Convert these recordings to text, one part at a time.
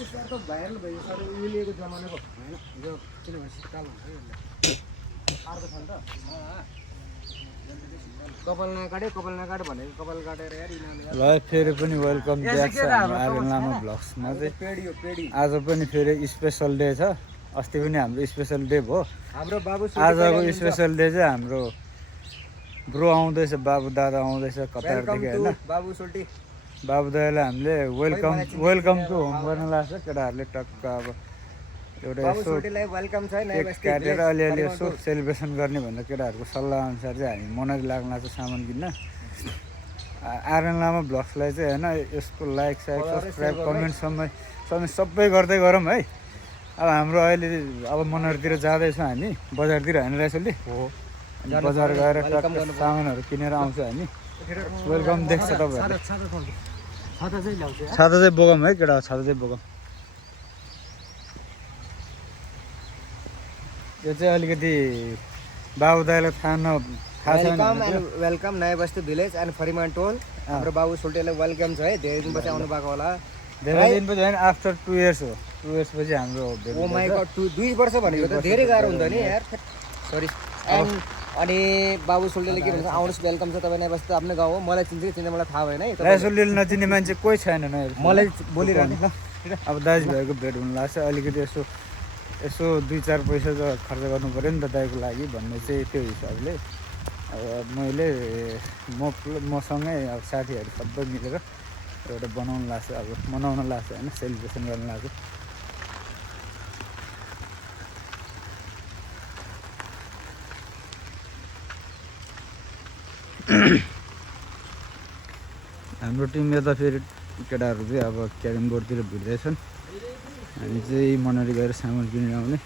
त भाइरल भयो सर उहिलेको जमानाको हैन यो किनभने शीतकाल हुन्छ यसले अर्को छ नि त कपाल नकाट्यो भनेको कपाल काटेर यार इनाम ल फेरि पनि वेलकम ब्याक छ हाम्रो आर्यन लामा भ्लग्समा चाहिँ पेडी आज पनि फेरि स्पेसल डे छ अस्ति पनि हाम्रो स्पेसल डे भयो हाम्रो बाबु आजको स्पेसल डे चाहिँ हाम्रो ब्रो आउँदैछ बाबु दादा आउँदैछ कतारदेखि होइन बाबु सोल्टी बाबु दादालाई हामीले वेलकम टु होम गर्न लाग्छ केटाहरूले टक्क अब एउटा बाबु यसो सोल्टीलाई वेलकम छ केक काटेर अलिअलि यसो सेलिब्रेसन गर्ने भनेर केटाहरूको सल्लाह अनुसार चाहिँ हामी मनाइ लाग्न लाग्छ सामान किन्न आर्यन लामा भ्लग्सलाई चाहिँ होइन यसको लाइक साइक सब्सक्राइब कमेन्टसम्म सबै गर्दै गरौँ है अब हाम्रो अहिले अब मनहरूतिर जाँदैछौँ हामी बजारतिर होइन रहेछौँ हो अनि बजार गएर टक्क सामानहरू किनेर आउँछ हामी वेलकम देख्छ तपाईँहरूले छाता चाहिँ बोकौँ है केटा छाता चाहिँ बोकौँ यो चाहिँ अलिकति बाबु दाइलाई थाहा छैन वेलकम नयाँ बस्ती भिलेज एन्ड फरिमान टोल हाम्रो बाबु सोल्टीलाई वेलकम छ है धेरै दिनपछि आउनु भएको होला धेरै दिनपछि होइन आफ्टर 2 इयर्स हो 2 इयर्स पछि हाम्रो ओ माई गॉड 2 वर्ष भनेको त धेरै गाह्रो हुन्छ नि यार सरी एन्ड अनि बाबु सोल्टीले के भन्छ आउनुहोस् वेलकम छ तपाईँ नयाँ बस्ती आफ्नै गाउँ हो मलाई चिन्छ मलाई थाहा भएन है दाइ सोल्टीले नचिन्ने मान्छे कोही छैन न मलाई बोलिरहने ल अब दाजुभाइको भेट हुनु लाग्छ अलिकति यसो 2-4 पैसा त खर्च गर्नु पऱ्यो नि त दाइको लागि भन्ने चाहिँ त्यो हिसाबले अब मैले मसँगै अब साथीहरू सबै मिलेर एउटा बनाउनु लाग्छ अब मनाउन लाग्छ होइन सेलिब्रेसन गर्न लाग्छ हाम्रो टिम यता फेरि केटाहरू चाहिँ अब क्यारम बोर्डतिर भिड्दैछन् हामी चाहिँ मनरी गएर सामान किनेर आउने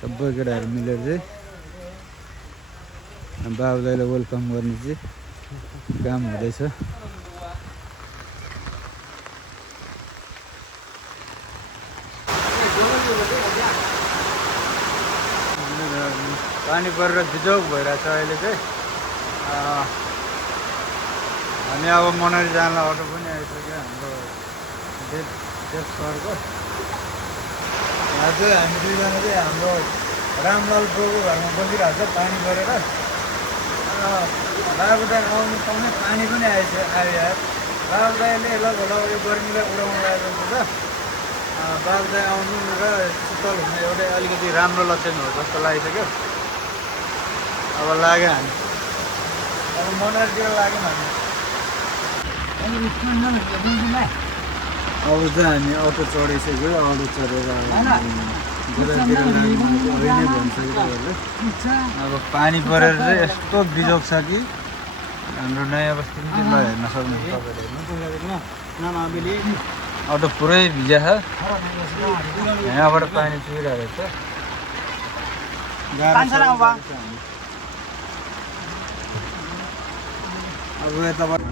सबै केटाहरू मिलेर चाहिँ बाबु दाइलाई वेलकम गर्ने चाहिँ काम हुँदैछ पानी परेर बिजोग भइरहेछ अहिले चाहिँ हामी अब मनरी जानलाई अटो पनि आइसक्यो हाम्रो सरको आज हामी दुईजना चाहिँ हाम्रो रामलाल ब्रोको घरमा बसिरहेको छ पानी परेर बाबु दाइ आउनु पाउने पानी पनि आयो यार बाबु दाइले ल यो गर्मीलाई उडाउनु लागेको छ बाबु दाइ आउनु र शीतल हुने एउटै अलिकति राम्रो लक्षण हो जस्तो लागिसक्यो अब लाग्यो हामी अब मनरतिर लाग्यौँ हामी अब चाहिँ हामी अटो चढिसक्यो अटो चढेर अब पानी परेर चाहिँ यस्तो बिजोग छ कि हाम्रो नयाँ बस्ती पनि ल हेर्न सक्नुहुन्छ तपाईँले अटो पुरै भिजा छ यहाँबाट पानी चुहिरहेको रहेछ अब यताबाट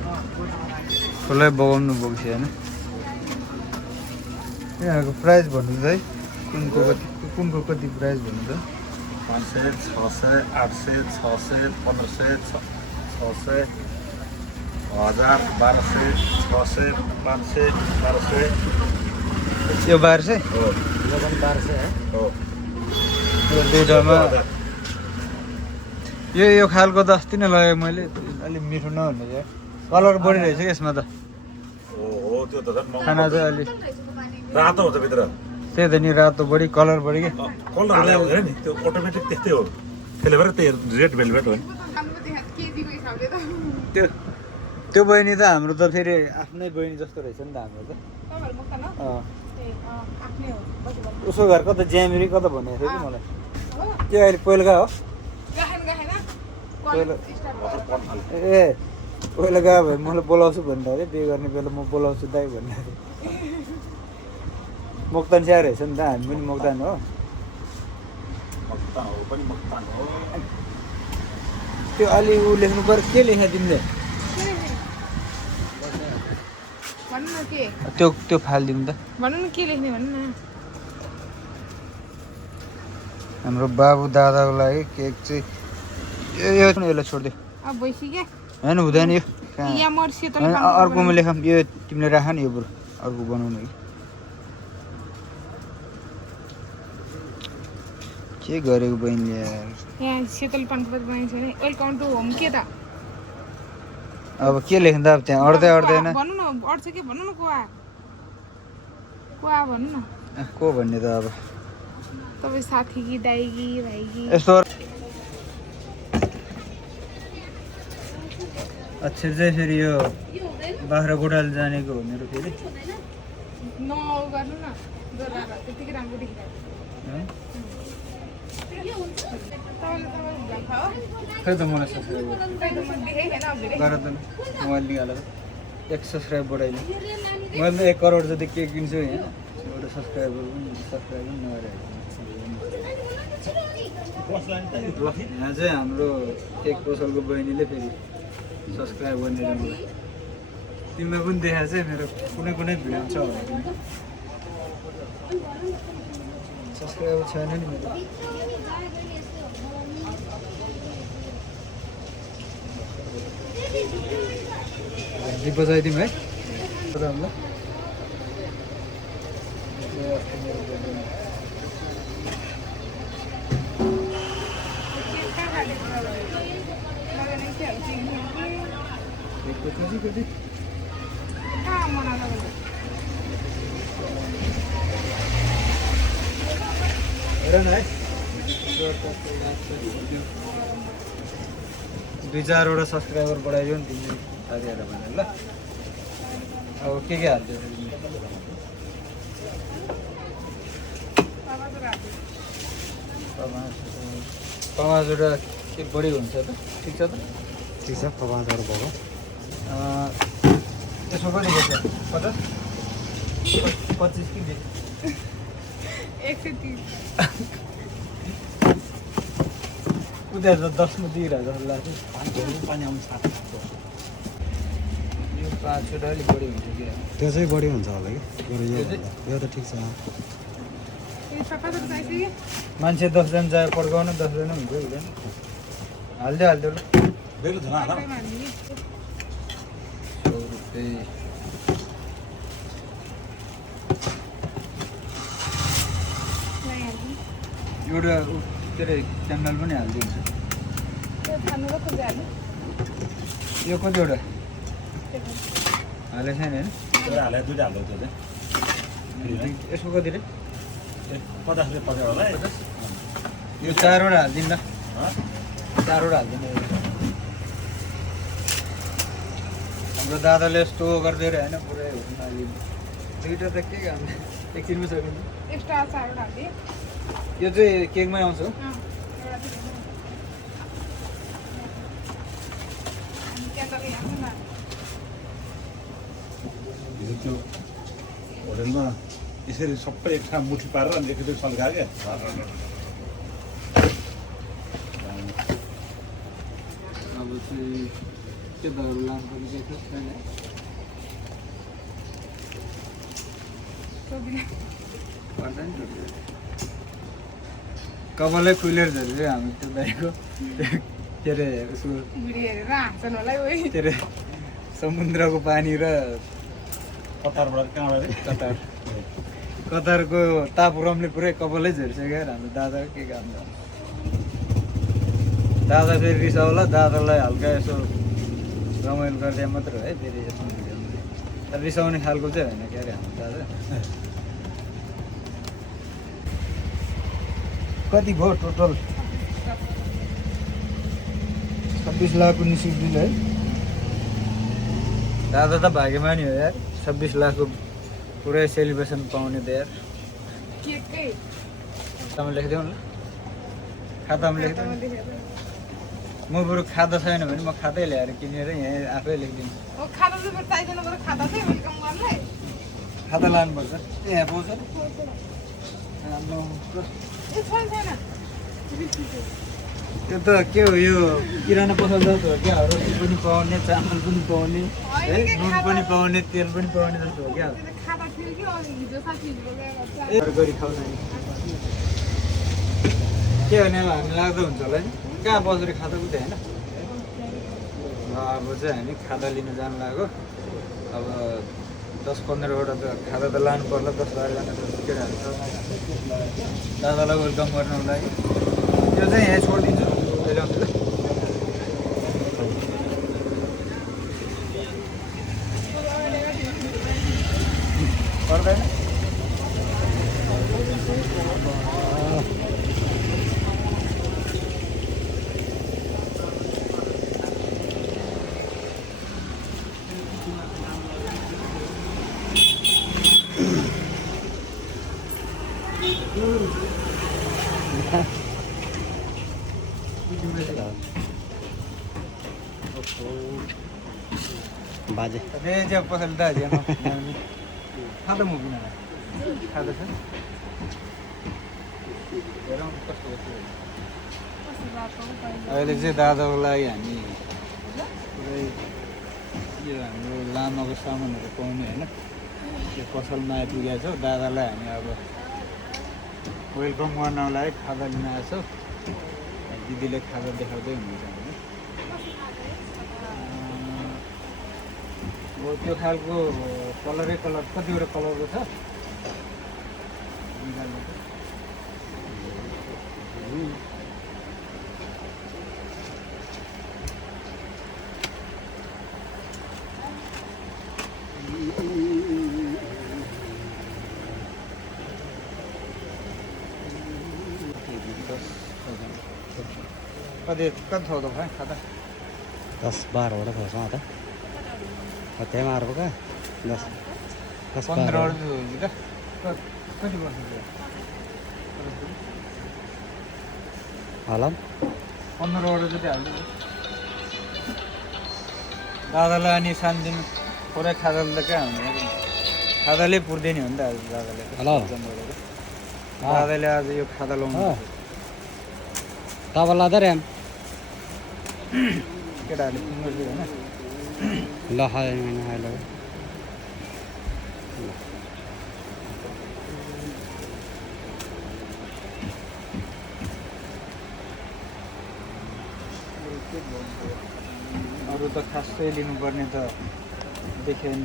ठुलै बगाउनु बोक्छ होइन यहाँको प्राइस भन्नु चाहिँ कुनको कति प्राइस भन्नु त 500, 600, 800, 600, 1500, 600, 1000, 1200, 600, 500, 1200 यो 1200 हो यो पनि 1200 है हो यो दुईटामा यो खालको त अस्ति नै लगेँ मैले अलिक मिठो नहुने चाहिँ कलर बढी रहेछ कि यसमा त हो त्यो त झन् खाना चाहिँ अलिक रातो हुन्छ भित्र त्यही त नि रातो बढी कलर बढी कि कलर हाल्दै हुँदैन नि त्यो अटोमेटिक त्यस्तै हो त्यसले भएर त्यही रेड भेलभेट हो नि त्यो बहिनी त हाम्रो त फेरि आफ्नै बहिनी जस्तो रहेछ नि त हाम्रो त उसको घर कता ज्यामिरी कता भनेको थियो कि मलाई त्यो अहिले पहिलाका हो ए पहिला गयो भने मलाई बोलाउँछु भन्दा अरे बिहे गर्ने बेला म बोलाउँछु दाइ भन्दा मोक्तान स्या रहेछ नि त हामी पनि मोक्तान हो त्यो अलि ऊ लेख्नु पर्यो के लेख्या तिमीले त्यो फालिदिउँ त हाम्रो बाबु दादाको लागि केक चाहिँ यो यसलाई छोडिदियो होइन हुँदैन यो अर्कोमा लेखौँ यो तिमीले राख नि यो बरु अर्को बनाउनु कि के गरेको बहिनीले यार यहाँ शीतल पानपत बनाइन्छ नि वेलकम टु होम के त अब के लेख्दा अब त्यहाँ अड्दै अड्दैन भन्नु न अड्छ के भन्नु न कुवा कुवा भन्नु न को भन्ने त अब तपाईँ साथी कि दाइ कि भाइ कि यस्तो अक्षर चाहिँ फेरि यो बाख्राकोटाले जानेको हो मेरो फेरि गर्नु न त्यतिकै राम्रो देखिरहेको खै त मलाई सब्सक्राइब गर त मोबाइल निकालेर 1 सब्सक्राइब बढाइदिनु मैले त 1 करोड जति केक किन्छु होइन एउटा सब्सक्राइबर पनि नगरेको यहाँ चाहिँ हाम्रो केक पसलको बहिनीले फेरि सब्सक्राइब गर्ने मलाई तिमीलाई पनि देखाएको चाहिँ मेरो कुनै कुनै भिडियो छ होला सब्सक्राइबर छैन नि मेरो दीप बजाइदिउँ है बजाउँला कति कति हेर न है 2-4वटा सब्सक्राइबर बढाइदियो नि तिमीले साथीहरूलाई भनेर ल अब के हाल्थ्यो पमाजवटा के बढी हुन्छ त ठिक छ त ठिक छ पमाजहरू भएको त्यसमा कति पर्छ 50 कि 130 उनीहरू त 10 मा दिइरहेको जस्तो लाग्छ पानी आउनु साथ यो 5वटा अलिक बढी हुन्छ कि त्यो चाहिँ बढी हुन्छ होला कि यो त ठिक छ मान्छे 10 जना जाए पड्काउन 10 जना हुन्छ हुँदैन हाल्दै ल बेलु धना होला 100 रुपियाँ एउटा के अरे क्यान्डल पनि हालिदिन्छ यो कतिवटा हालेको छैन होइन हाले दुईटा हाल्यो त्यो चाहिँ यसको कति रे 50 रुपियाँ पर्छ होला यो 4वटा हालिदिनु ल 4वटा हालिदिनु हाम्रो दादाले यस्तो गर्दै होइन पुरै हालिदिनु 2टा त के काम एकछिनमै सकिन्छ एक्स्ट्रा चारवटा हाल्दिए यो चाहिँ केकमै आउँछ हो त्यो होटेलमा यसरी सबै एक ठाउँ मुठी पारेर अनि एकैचोटि सल्कायो क्या अब चाहिँ के दरहरू लानुपर्ने के छ छैन पर्छ नि कपालै खुलेर झरेर हामी त्यो दाइको के अरे उसको भिडियो हेरेर हाँस्छन् होला है के अरे समुद्रको पानी र कतारबाट कहाँबाट कतारको तापक्रमले पुरै कपालै झरिसक्यो हाम्रो दादाको के काम छ दादा फेरि रिसाउला दादालाई हल्का यसो रमाइलो गरिदिए मात्र हो है फेरि यसमा तर रिसाउने खालको चाहिँ होइन के अरे हाम्रो दादा कति भयो टोटल 26 लाखको निस्किदिल है दादा त भाग्यमानी हो यार 26 लाखको पुरै सेलिब्रेसन पाउने त यार केकै खातामा लेखिदेऊ न खातामा लेखिदेऊ म बरु खाता छैन भने म खातै ल्याएर किनेर यहाँ आफै लेखिदिन्छु खाता चाहिँ चाहिँदैन बरु खाता चाहिँ वेलकम गर्नलाई खाता लानुपर्छ यहाँ पाउँछ त्यो त के हो यो किराना पसल जस्तो हो क्या रोटी पनि पाउने चामल पनि पाउने है नुन पनि पाउने तेल पनि पाउने जस्तो हो क्या गरी खाउँ के भने अब हामी लाग्दो हुन्छ होला नि कहाँ बसेर खाता उठ्यो होइन अब चाहिँ हामी खाता लिन जानु लाग्यो अब 10-15वटा त खाजा त लानु पर्ला 10-12जना केटाहरू छ दादालाई वेलकम गर्नको लागि त्यो चाहिँ यहाँ छोडिदिन्छु ल्याउँछु ल पर्दैन बाजे अरे जब पसल दाजु खाँदा म बिना खाँदा छ हेरौँ कस्तो कस्तो अहिले चाहिँ दादाको लागि हामी पुरै यो हाम्रो लामाको सामानहरू पाउने होइन यो पसलमा आइपुगेको छौँ दादालाई हामी अब वेलकम गर्नको लागि खाजा लिन आएको छौँ दिदीले खाजा देखाउँदै हुनुहुन्छ होइन अब त्यो खालको कलरै कलर कतिवटा कलरको छ कति थाहा त भाइ खाता 10-12वटा छ त त्यहाँ मार्नु क्या 15 हुन्छ त कति वर्ष होला 15वटा जति हाल्नु दादालाई अनि सानदिन पुरै खाजाले त कहाँ हुने खाजाले पुर्दैन हो नि त आज दादाले दादाले आज यो खाजा लाउनु तपाईँलाई त ऱ्याम केटाहरूले पिङ्गर थियो होइन ल खायो अरू त खासै लिनुपर्ने त देखेन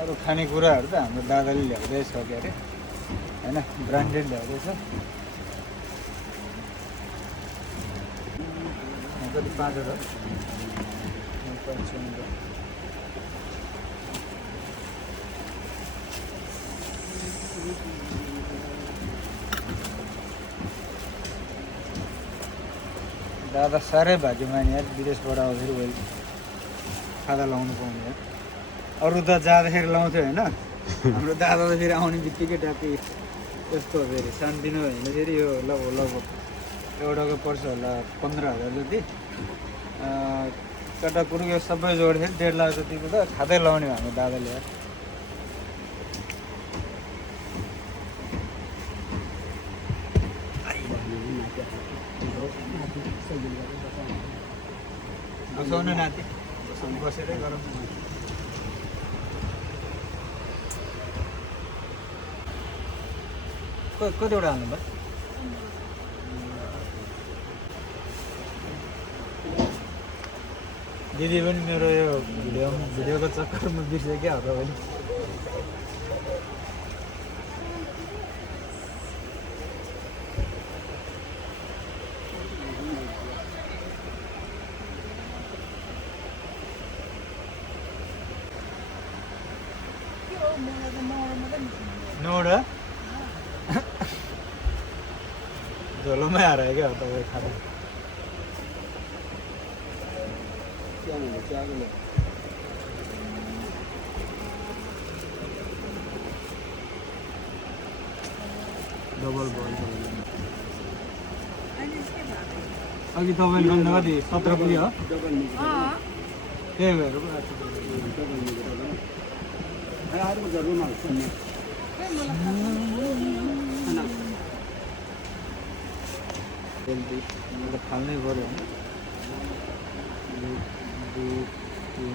अरू खानेकुराहरू त हाम्रो दादाले ल्याउँदैछ के अरे होइन ब्रान्डेड ल्याउँदैछ कति 5 दादा साह्रै भाग्यमानी यार विदेशबाट आउँदाखेरि भोलि खाजा लाउनु पाउने यार अरू त जाँदाखेरि लाउँथ्यो होइन हाम्रो दादा त फेरि आउने बित्तिकै ट्याक्कै यस्तो हो फेरि सानोतिनो होइन फेरि यो लगभग एउटाको पर्छ होला 15,000 जति केटाकुटु यो सबै जोड्दाखेरि 1.5 लाख जतिको त खाँदै लाउने हाम्रो दादाले यार बसाउनु नाति बसेरै गरौँ कतिवटा हाल्नु भयो दिदी पनि मेरो यो भिडियोको चक्करमा बिर्स्यो क्या हो तपाईँले नोड झोलोमै हारायो क्या हो तपाईँ खाना डबल बल अघि तपाईँले भन्दा कति 17 पुग्यो हो त्यही भएर फाल्नै पऱ्यो 1 2 3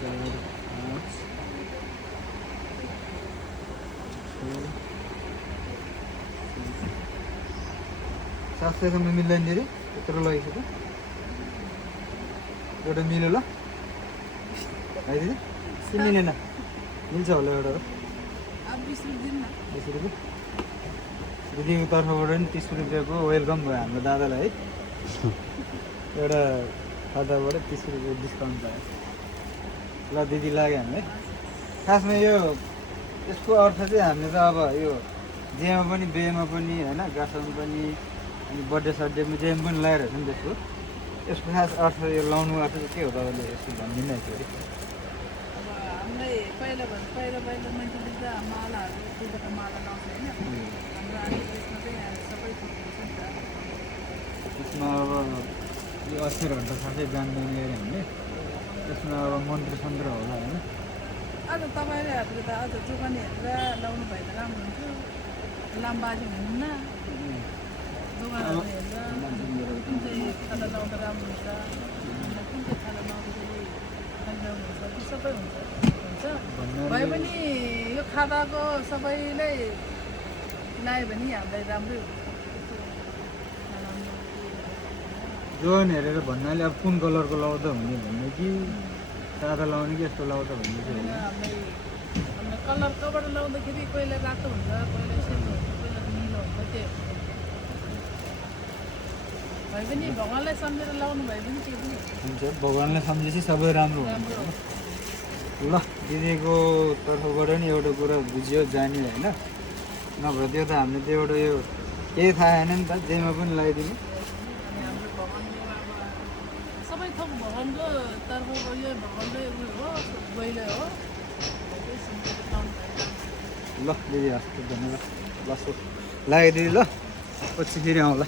4 5 700सम्म मिल्दैन दिदी यत्रो लगाइसक्यो एउटा मिल्यो ल है दिदी किन्ने न मिल्छ होला एउटा अब 20 रुपियाँ दिनु न 20 रुपियाँ दिदीको तर्फबाट नि 30 रुपियाँको वेलकम भयो हाम्रो दादालाई है एउटा खाताबाट 30 रुपियाँ डिस्काउन्ट पायो ल दिदी लाग्यो हामीलाई खासमा यो यसको अर्थ चाहिँ हामीले त अब यो जेमा पनि बिहेमा पनि होइन गाँसामा पनि अनि बर्थडे सड्डेमा जेमा पनि लगाइरहेको छ नि त्यसको यसको खास अर्थ यो लाउनु अर्थ चाहिँ के हो तपाईँले यसो भनिदिनु है फेरि अब हामीलाई पहिला मान्छेले त मालाहरू पूजाको माला लाउँछ होइन हाम्रो अहिले यसमा चाहिँ सबै थोक हुन्छ नि त त्यसमा अब यो 80 घन्टा साथै बिहान बिहान गऱ्यो भने त्यसमा अब मन्त्र सन्त्र होला होइन आज तपाईँहरूले त अझ जोगानी हेरेर लाउनु भए त राम्रो हुन्थ्यो लामबाजी हुनुहुन्न जोगानहरू हेरेर कुन चाहिँ खाना लाउँदा राम्रो हुन्छ कुन चाहिँ खाना लाउँदाखेरि लाउनु हुन्छ त्यो सबै हुन्छ भए पनि यो खाताको सबैलाई लायो भने हामीलाई राम्रै हुन्छ जोन हेरेर भन्नाले अब कुन कलरको लाउँदा हुने भन्ने कि सादा लाउने कि यस्तो लाउँदा भन्ने चाहिँ होइन हामीले कलर कबाट लाउँदाखेरि पहिला रातो हुन्छ पहिला सेतो हुन्छ पहिला निलो हुन्छ त्यो भए पनि भगवान्लाई सम्झेर लाउनु भए पनि केही पनि हुन्छ भगवान्लाई सम्झेपछि सबै राम्रो हुन्छ ल दिदीको तर्फबाट नि एउटा कुरा बुझ्यो जान्यो होइन नभए त्यो त हामीले त्यो एउटा यो केही थाहा छैन नि त जेमा पनि लगाइदिनु अनि हाम्रो भगवान्ले अब सबै थोक भगवान्को तर्फबाट यो भगवान्कै उयो हो गइलो हो त्यही सम्झेर लाउनु भयो ल दिदी हस् धन्यवाद ल लाग्यो दिदी ल पछि फेरि आउँला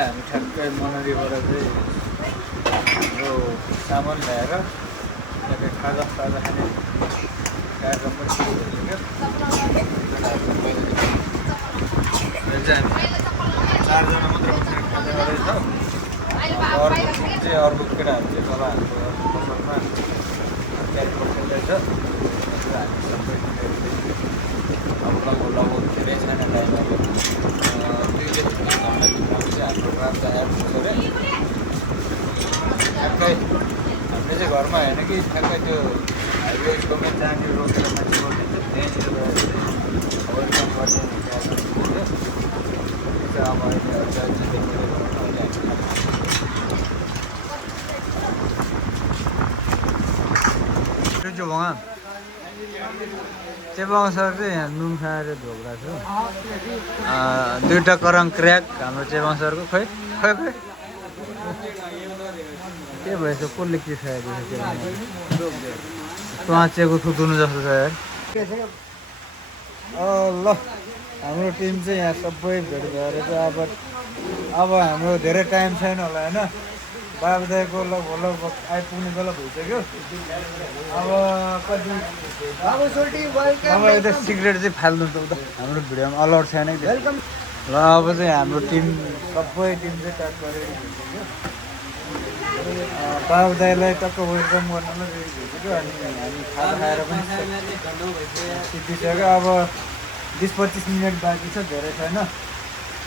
हामी ठ्याक्कै मनरीबाट चाहिँ हाम्रो सामान ल्याएर त्यहाँको खाजा साजा खाने कार्यक्रम पनि सुरु भइसक्यो चाहिँ हामी 4 जना मात्र बसेर खाजा गर्दैछौँ अर्को टिम चाहिँ अर्को केटाहरू चाहिँ तल हाम्रो पसलमा क्यारेक्टर खेल्दैछ हामी सबै अब लगभग धेरै छैन टाइम अब 2 घन्टा हाम्रो रात एड गऱ्यो ठ्याक्कै हामीले चाहिँ घरमा होइन कि ठ्याक्कै त्यो हाइवे छेउमा जहाँनिर रोकेर मान्छे गरिदिन्छ त्यहीँनिर गएर चाहिँ वेलकम गर्ने त्यो अब अहिले भगवान् चेपाङ सर चाहिँ यहाँ नुन खाएर ढोक्रा छ 2टा करङ क्र्याक हाम्रो चेपाङ सरको खै खै खै के भएछ कसले के खाइदिएछ प्वाचेको थुतुनु जस्तो छ यार ल हाम्रो टिम चाहिँ यहाँ सबै भेट भएर चाहिँ अब हाम्रो धेरै टाइम छैन होला होइन बाबुदाईको लगभग आइपुग्ने बेला भइसक्यो अब कति अब यता सिक्रेट चाहिँ फाल्नु त उता हाम्रो भिडियोमा अलाउड छैन कि वेलकम ल अब चाहिँ हाम्रो टिम सबै टिम चाहिँ ट्याग गरेर भइसक्यो बाबुदाईलाई टक्क वेलकम गर्नमा रेडी भइसक्यो अनि हामी खाना खाएर पनि सिद्धिसक्यो अब 20-25 मिनट बाँकी छ धेरै छैन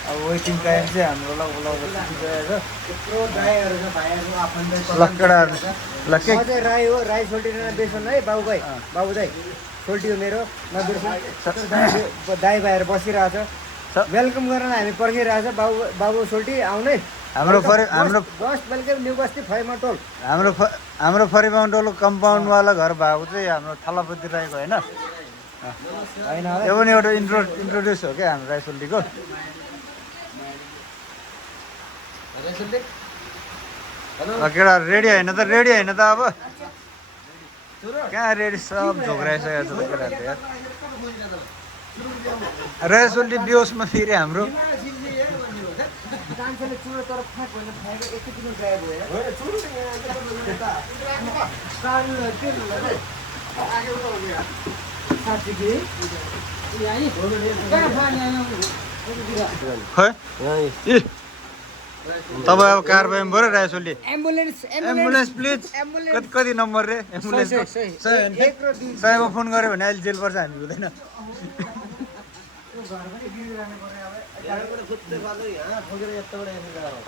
अब वेटिङ टाइम चाहिँ हाम्रो लगभग राई हो राई सोल्टिएर बेसन है बाबुभाइ बाबुदाई सोल्टियो मेरो दाई भाइहरू बसिरहेछ वेलकम गर्न हामी पर्खिरहेछ बाबु सोल्टी आउनै हाम्रो बस वेलकम न्यू बस्ती फरिमाटोल हाम्रो फरिमाटोल कम्पाउन्डवाला घर भएको चाहिँ हाम्रो थलापति राईको होइन यो पनि एउटा इन्ट्रोड्युस हो क्या हाम्रो राई सोल्टीको केटा रेडी होइन त रेडी होइन त अब कहाँ रेडी सब झोक्राइसकेको छ त केटाहरू यार रेसोल्टी बियोसमा फेरि हाम्रो खै ए तपाईँ अब कार पायौँ पऱ्यो रायसोल्टी एम्बुलेन्स प्लिज कति नम्बर रे एम्बुलेन्स 100मा फोन गऱ्यो भने अहिले जेल पर्छ हामी हुँदैन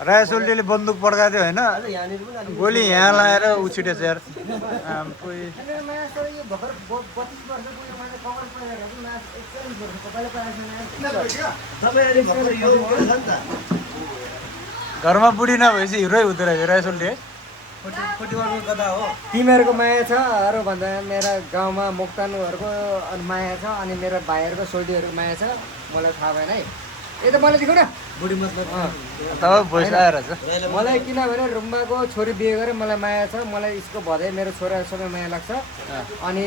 रायसोल्टीले बन्दुक पड्काएको थियो होइन गोली यहाँ लाएर उछिटेछ यार घरमा बुढी नभएपछि हिरै हुँदो रहेछ रायसोल्टी है तिमीहरूको माया छ अरू भन्दा मेरा गाउँमा मोक्तानुहरूको माया छ अनि मेरो भाइहरूको सोल्टीहरूको माया छ मलाई थाहा भएन है ए त मलाई देखौ न बुढी मतलब तपाईँ भोइस आएर छ मलाई किनभने रुम्बाको छोरी बिहे गरेँ मलाई माया छ मलाई यसको भदै मेरो छोरासँग माया लाग्छ अनि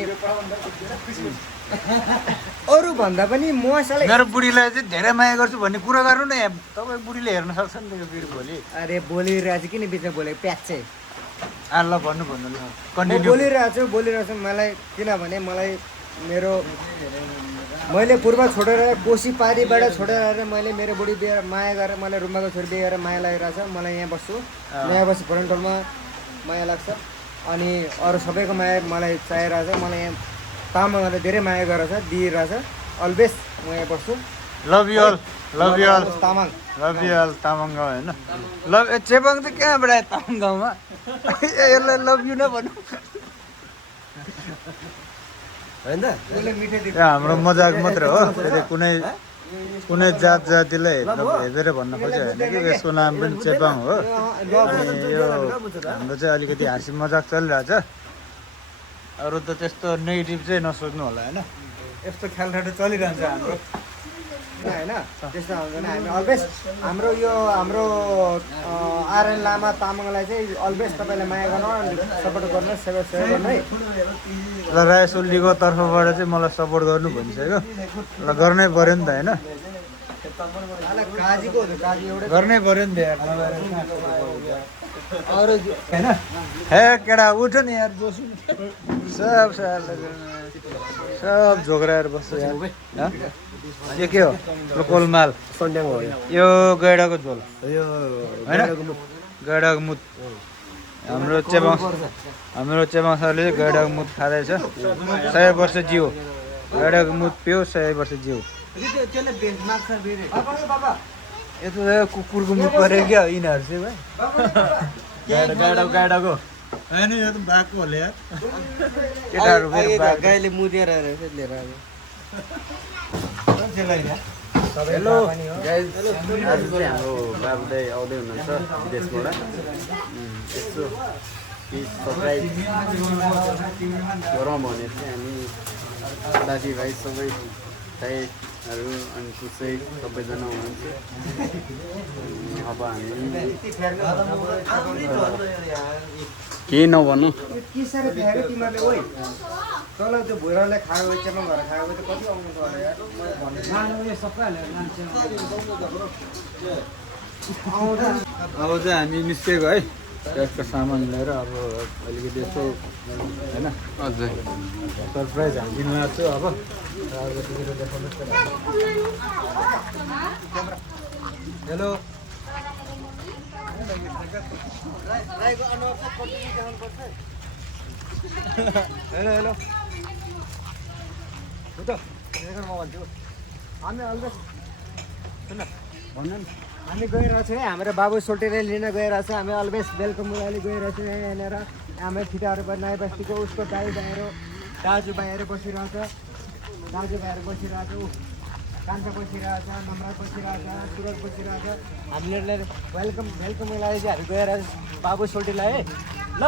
अरू भन्दा पनि म साले मेरो बुढीलाई चाहिँ धेरै माया गर्छु भन्ने कुरा गर्नु न यहाँ तपाईँ बुढीले हेर्न सक्छ नि त फेरि भोलि अरे बोलिरहेको छु किन बिचमा बोलेको प्याच ल भन्नु म बोलिरहेको छु मलाई किनभने मलाई मेरो मैले पूर्व छोडेर कोसी पारीबाट छोडेर मैले मेरो बुढी बिहे माया गरेर मलाई रुम्बाको छोरी बिहे गरेर माया लागिरहेछ मलाई यहाँ बस्छु यहाँ बस्छु भरन्टलमा माया लाग्छ अनि अरू सबैको माया मलाई चाहिरहेछ मलाई यहाँ तामाङहरूले धेरै माया गरेर दिइरहेछ अलवेज म यहाँ बस्छु love you all Tamang Tamang गाउँ होइन लभ चेपाङ चाहिँ कहाँबाट आयो तामाङ गाउँमा यसलाई लभ यु न भन्नु होइन हाम्रो मजाक मात्र हो फेरि कुनै जात जातिलाई हेरेर भन्न खोज्यो होइन कि यसको नाम पनि चेपाङ हो अनि यो हाम्रो चाहिँ अलिकति हाँसी मजाक चलिरहेछ अरू त त्यस्तो नेगेटिभ चाहिँ नसोच्नु होला होइन यस्तो ख्यालठाडो चलिरहन्छ हाम्रो होइन त्यस्तो हुँदैन हामी अलवेज हाम्रो आरएन लामा तामाङलाई चाहिँ अलवेज तपाईँले माया गर्नु सपोर्ट गर्नु सेवा गर्नु है ल रायसोल्टीको तर्फबाट चाहिँ मलाई सपोर्ट गर्नु भनिसक्यो ल गर्नै पऱ्यो नि त होइन गर्नै पऱ्यो नि त यार अरू होइन हे केटा उठ नि यार बस्नु सब झोक्राएर बस्छ यार यो के हो लोकल माल यो गैडाको झोल होइन गैडाको मुत हाम्रो चेपाङ सरले चाहिँ गैडाको मुत खाँदैछ 100 वर्ष जिउ गैडाको मुत पियो 100 वर्ष जिउ यो त कुकुरको मुख पऱ्यो क्या यिनीहरू चाहिँ गाडाको होइन यो त बाघको होला यार केटाहरू गाईले मुदेर लिएर हेलो गाइज आज चाहिँ हाम्रो बाबु दाइ आउँदै हुनुहुन्छ विदेशबाट यसो केही सरप्राइज गरौँ भने चाहिँ हामी दाजुभाइ सबै दाइहरू अनि पुसै सबैजना हुनुहुन्छ अब हामी केही नभनौँ तल त्यो भुइँरालाई खाएको चेपाङ घर खाएको त कति आउनु पर्यो यार अब चाहिँ हामी निस्केको है त्यसको सामान लिएर अब अलिकति यसो होइन हजुर सरप्राइज हामी दिनु आएको छु अब हेलो हेलो हेलो म भन्छु हामी अलवेज सुन भन्नु नि हामी गइरहेको छौँ है हाम्रो बाबु सोल्टेले लिन गइरहेको छ हामी अलवेज वेलकम मुलाले गइरहेको छौँ यहाँनिर हाम्रो ठिटाहरू पनि नयाँ बस्तीको उसको दाजुभाइहरू बसिरहेछ कान्छा बसिरहेछ नम्रा बसिरहेछ सुरज बसिरहेछ हामीले वेलकम मुलाले चाहिँ हामी गएर बाबु सोल्टेलाई है ल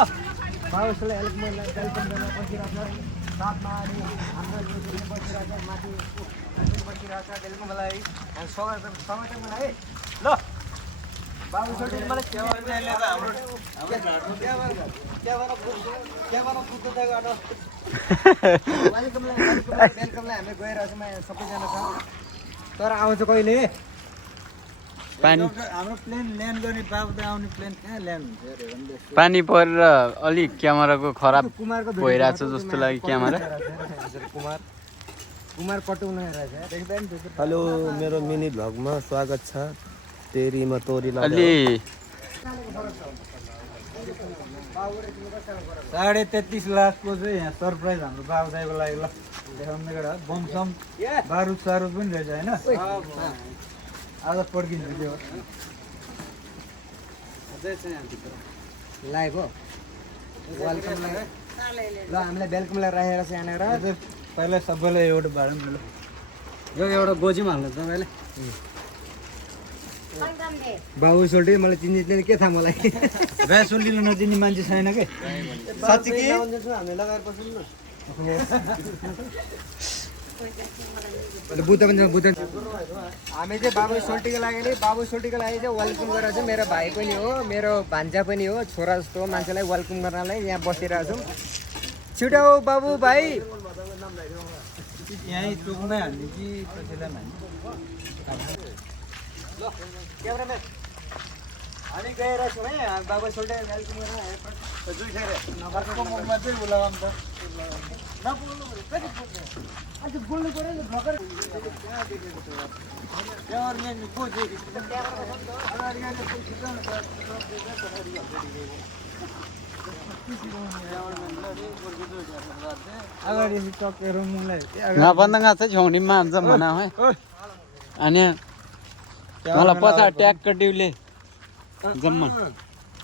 बाबु सोल्टे वेलकम गर्न बसिरहेछ साथमा अनि हाम्रो बसिरहेछ माथि बसिरहेछ वेलकम मलाई स्वागत मलाई है ल बाबु सोल्टी मलाई वेलकमलाई हामी गइरहेछौँ यहाँ सबैजना छ तर आउँछ कहिले पानी हाम्रो प्लेन ल्यान्ड गर्ने बाबुदा आउने प्लेन कहाँ ल्यान्ड हुन्छ अरे भन्दै पानी परेर अलिक क्यामेराको खराब कुमारको भइरहेछ जस्तो लाग्यो क्यामेरा कुमार पटुङ रहेछ हेलो मेरो मिनी भ्लगमा स्वागत छ तेरीमा तोरी अलि 33.5 लाखको चाहिँ यहाँ सरप्राइज हाम्रो बाबुदाईको लागि ल देखाउने केटा बमसम बारुद सारुद पनि रहेछ होइन आज पड्किन्छ त्यो लाइभ हो वेलकमलाई ल हामीलाई वेलकमलाई राखेर चाहिँ यहाँनिर पहिला सबैलाई एउटा भाडा ल यो एउटा गोजीमा हाल्नु तपाईँले बाबु सोल्टी मलाई चिन्ने के थाहा मलाई रासोलीले नचिन्ने मान्छे छैन के साँच्ची कि हामी लगाएर बसौँ न बुद्ध पनि बुद्ध हामी चाहिँ बाबु सोल्टीको लागि नि बाबु सोल्टीको लागि चाहिँ वेलकम गरेर चाहिँ मेरो भाइ पनि हो मेरो भान्जा पनि हो छोरा जस्तो मान्छेलाई वेलकम गर्नलाई यहाँ बसिरहेको छौँ छिटो हो बाबु भाइ यहीँ चोकमै हाल्ने कि कसैलाई क्यामेराम्यान हामी गइरहेछौँ है बाबु सोल्टी वेलकम गरेर बोल्नु पऱ्यो नि भर्खर अगाडि टकेर मुलाई ngapantangan चाहिँ झोङडीमा हान्छ भना है अनि मलाई पछाडि ट्याक्क टिउले जम्मा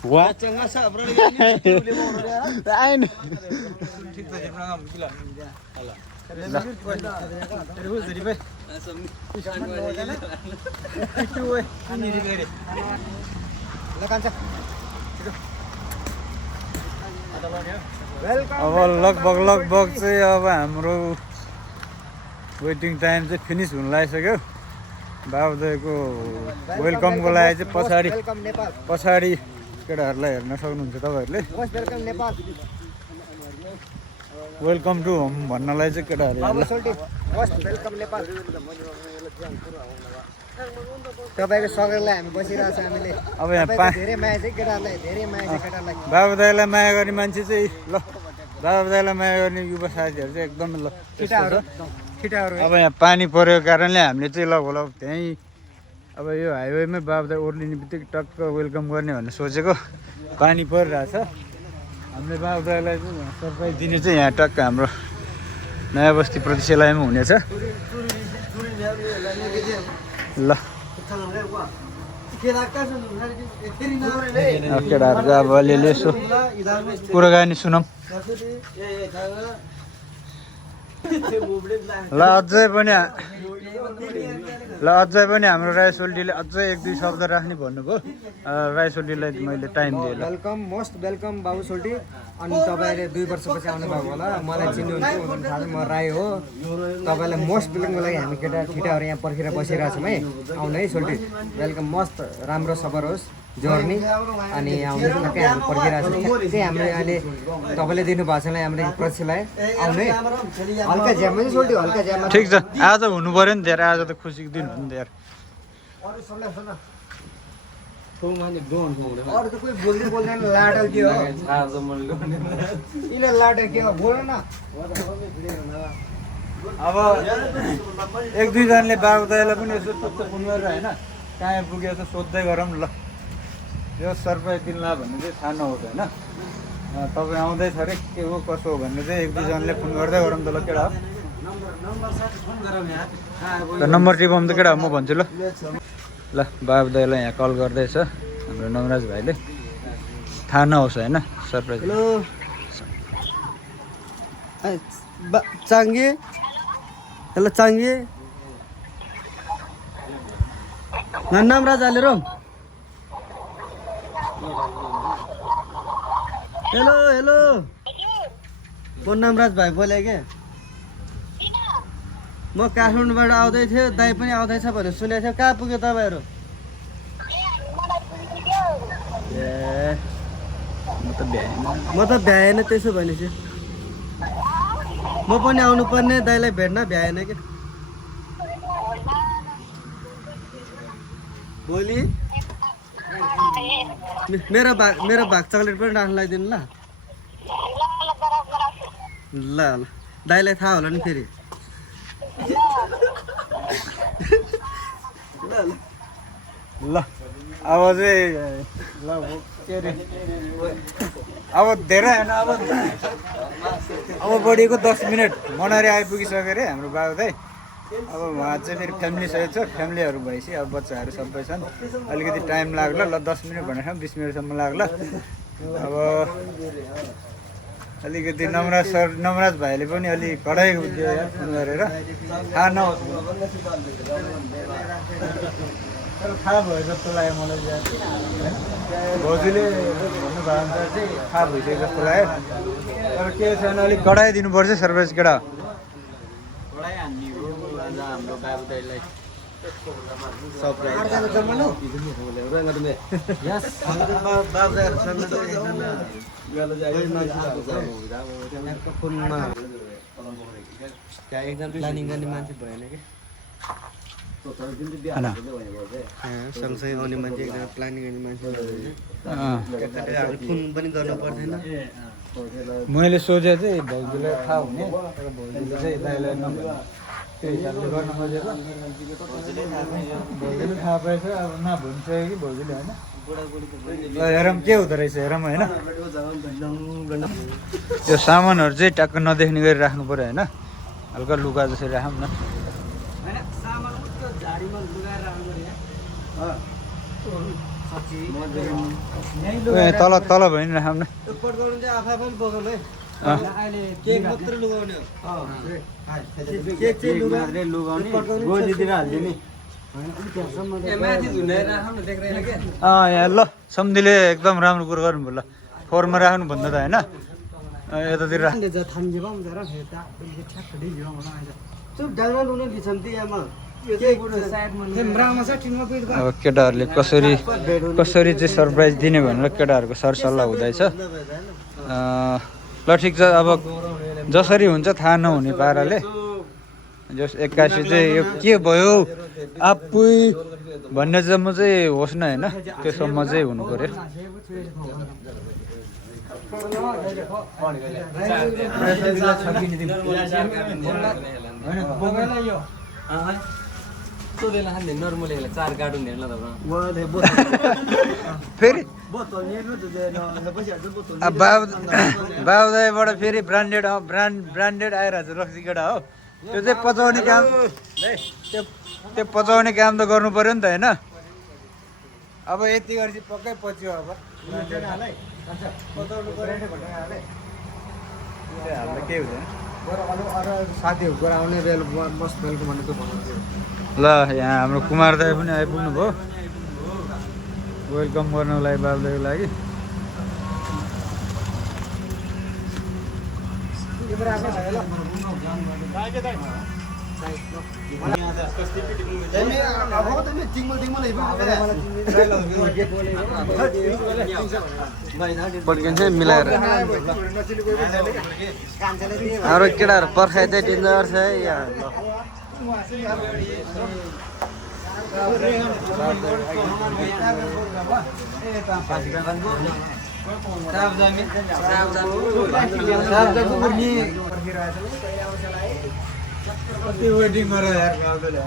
वा आइन अब लगभग चाहिँ अब हाम्रो वेटिङ टाइम चाहिँ फिनिस हुन लागिसक्यो बाबुदाईको वेलकमको लागि चाहिँ वेलकम नेपाल पछाडि केटाहरूलाई हेर्न सक्नुहुन्छ तपाईँहरूले most welcome Nepal welcome to home भन्नलाई चाहिँ केटाहरू बाबु सोल्टी मोस्ट वेलकम नेपाल तपाईँको सगरलाई हामी बसिरहेको छ हामीले अब यहाँ तपाईँको धेरै माया चाहिँ केटाहरूलाई धेरै माया चाहिँ केटालाई बाबुदाईलाई माया गर्ने मान्छे चाहिँ ल बाबुदाईलाई माया गर्ने युवा साथीहरू चाहिँ एकदमै ल ठिटाहरू अब यहाँ पानी परेको कारणले हामीले चाहिँ ल त्यहीँ अब यो हाइवेमै बाबुदाई ओर्लिने बित्तिकै टक्क वेलकम गर्ने भनेर सोचेको पानी परिरहेछ हामीले बाबुदाईलाई चाहिँ सरप्राइज दिने चाहिँ यहाँ टक्क हाम्रो नयाँ बस्ती प्रतीक्षालयमा हुनेछ ल केटाहरूको अब अलिअलि यसो कुराकानी सुनौँ ल अझै पनि हाम्रो रायसोल्टीले अझै 1-2 शब्द राख्ने भन्नुभयो रायसोल्टीलाई मैले टाइम दिएँ ल वेलकम मोस्ट वेलकम बाबु सोल्टी अनि तपाईँले 2 वर्षपछि आउनुभएको होला मलाई चिन्नुहुन्छ थाहा छ म राई हो तपाईँलाई मोस्ट वेलकमको लागि हामी केटा ठिटाहरू यहाँ पर्खेर बसिरहेको छौँ है आउनु है सोल्टी वेलकम मस्त राम्रो सफर होस् जर्नी अनि आउनु कहाँ हामी पर्खिरहेको छौँ त्यही हामीले अहिले तपाईँले दिनुभएको छैन हाम्रो प्रतिलाई आउनु है हल्का ज्याममा चाहिँ सोल्टी हल्का ज्याममा ठिक छ आज हुनु पऱ्यो नि धेरै आज त खुसीको दिन हो नि त यार अरू त कोही बोल्दैन लाडल के हो यिनीहरू लाडल के हो बोल न अब 1-2 जनाले बाबुदाईलाई पनि यसो सोध्छ फोन गरेर होइन कहाँ पुग्यो यसो सोध्दै गरौँ ल यो सरप्राइज दिनला भन्ने चाहिँ थाहा नहोस् होइन तपाईँ आउँदैछ अरे के हो कसो हो भन्ने चाहिँ 1-2 जनाले फोन गर्दै गरौँ त ल केटा नम्बर टिपौँ त केटा म भन्छु ल ल बाबुदाईलाई यहाँ कल गर्दैछ हाम्रो नवराज भाइले थाहा नहोस् होइन सरप्राइज हेलो चाङ्गे हेलो चाङ्गे नाम राजाले रङ हेलो हेलो म नामराज भाइ बोले के म काठमाडौँबाट आउँदै थियो दाइ पनि आउँदैछ भनेर सुनेको थियो कहाँ पुग्यो तपाईँहरू त भ्याएन म त भ्याएन त्यसो भनेपछि म पनि आउनुपर्ने दाइलाई भेट्न भ्याएन कि भोलि मेरो भाग चक्लेट पनि राख्न लगाइदिनु ल ल ल दाइलाई थाहा होला नि फेरि ल अब चाहिँ ल के अरे अब धेरै होइन अब बढीको 10 मिनट मनरी आइपुगिसक्यो अरे हाम्रो बाबु दाइ अब उहाँ चाहिँ फेरि फ्यामिली सहित छ फ्यामिलीहरू भएपछि अब बच्चाहरू सबै छन् अलिकति टाइम लाग्ला ल 10 मिनट भनेर 20 मिनटसम्म लाग्ला अब अलिकति नमराज भाइले पनि अलि कडाइ दियो यार फोन गरेर थाहा नहोस् तर थाहा भयो जस्तो लाग्यो मलाई चाहिँ भाउजूले भन्नुभयो अनुसार चाहिँ थाहा भइसक्यो जस्तो लाग्यो तर के छैन अलिक कडाइ दिनुपर्छ सरप्राइज केटा हाम्रो बाबु दाइलाई प्लानिङ गर्ने मान्छे भएन कि सँगसँगै आउने मान्छे एकजना प्लानिङ गर्ने मान्छे फोन पनि गर्नु पर्दैन मैले सोचेको चाहिँ भाउजूलाई थाहा हुने तर भाउजूले चाहिँ दाइलाई नभने त्यो हिसाबले गर्न खोजेको भाउजूले थाहा पाएछ अब नभन्छ कि भाउजूले होइन ल हेरौँ के हुँदो रहेछ हेरौँ होइन त्यो सामानहरू चाहिँ ट्याक्क नदेख्ने गरी राख्नु पऱ्यो होइन हल्का लुगा जसरी राखौँ न तल तल भयो नि राखौँ न पड्काउनु चाहिँ आफै पनि बोकाउनु है अहिले केक मात्र लुगाउने हो केक चाहिँ लुगाउने गोलीतिर हाल्दियो नि यहाँ ल सम्धिले एकदम राम्रो कुरो गर्नुभयो ल फोहोरमा राख्नु भन्दा त होइन यतातिर अब केटाहरूले कसरी चाहिँ सरप्राइज दिने भनेर केटाहरूको सरसल्लाह हुँदैछ ल ठिक छ अब जसरी हुन्छ थाहा नहुने पाराले जस 81 चाहिँ यो के भयो आफै भन्ने जम्मा चाहिँ होस् न होइन त्योसम्म चाहिँ हुनु पर्यो फेरि बाबुदाईबाट फेरि ब्रान्डेड आइरहेको छ रक्सी केटा हो त्यो चाहिँ पचाउने काम त्यो पचाउने काम त गर्नु पर्यो नि त होइन अब यति गरेपछि पक्कै पच्यो अब हाल्दा केही हुँदैन साथीहरूको आउने बेल बस बेलको भनेको ल यहाँ हाम्रो कुमार दाई पनि आइपुग्नु भयो वेलकम गर्नको लागि बाबु दाईको लागि पड्किन्छ मिलाएर हाम्रो केटाहरू पर्खाइ चाहिँ डेन्जर छ है यहाँ कति वेटिङ गरेर यार बाबुले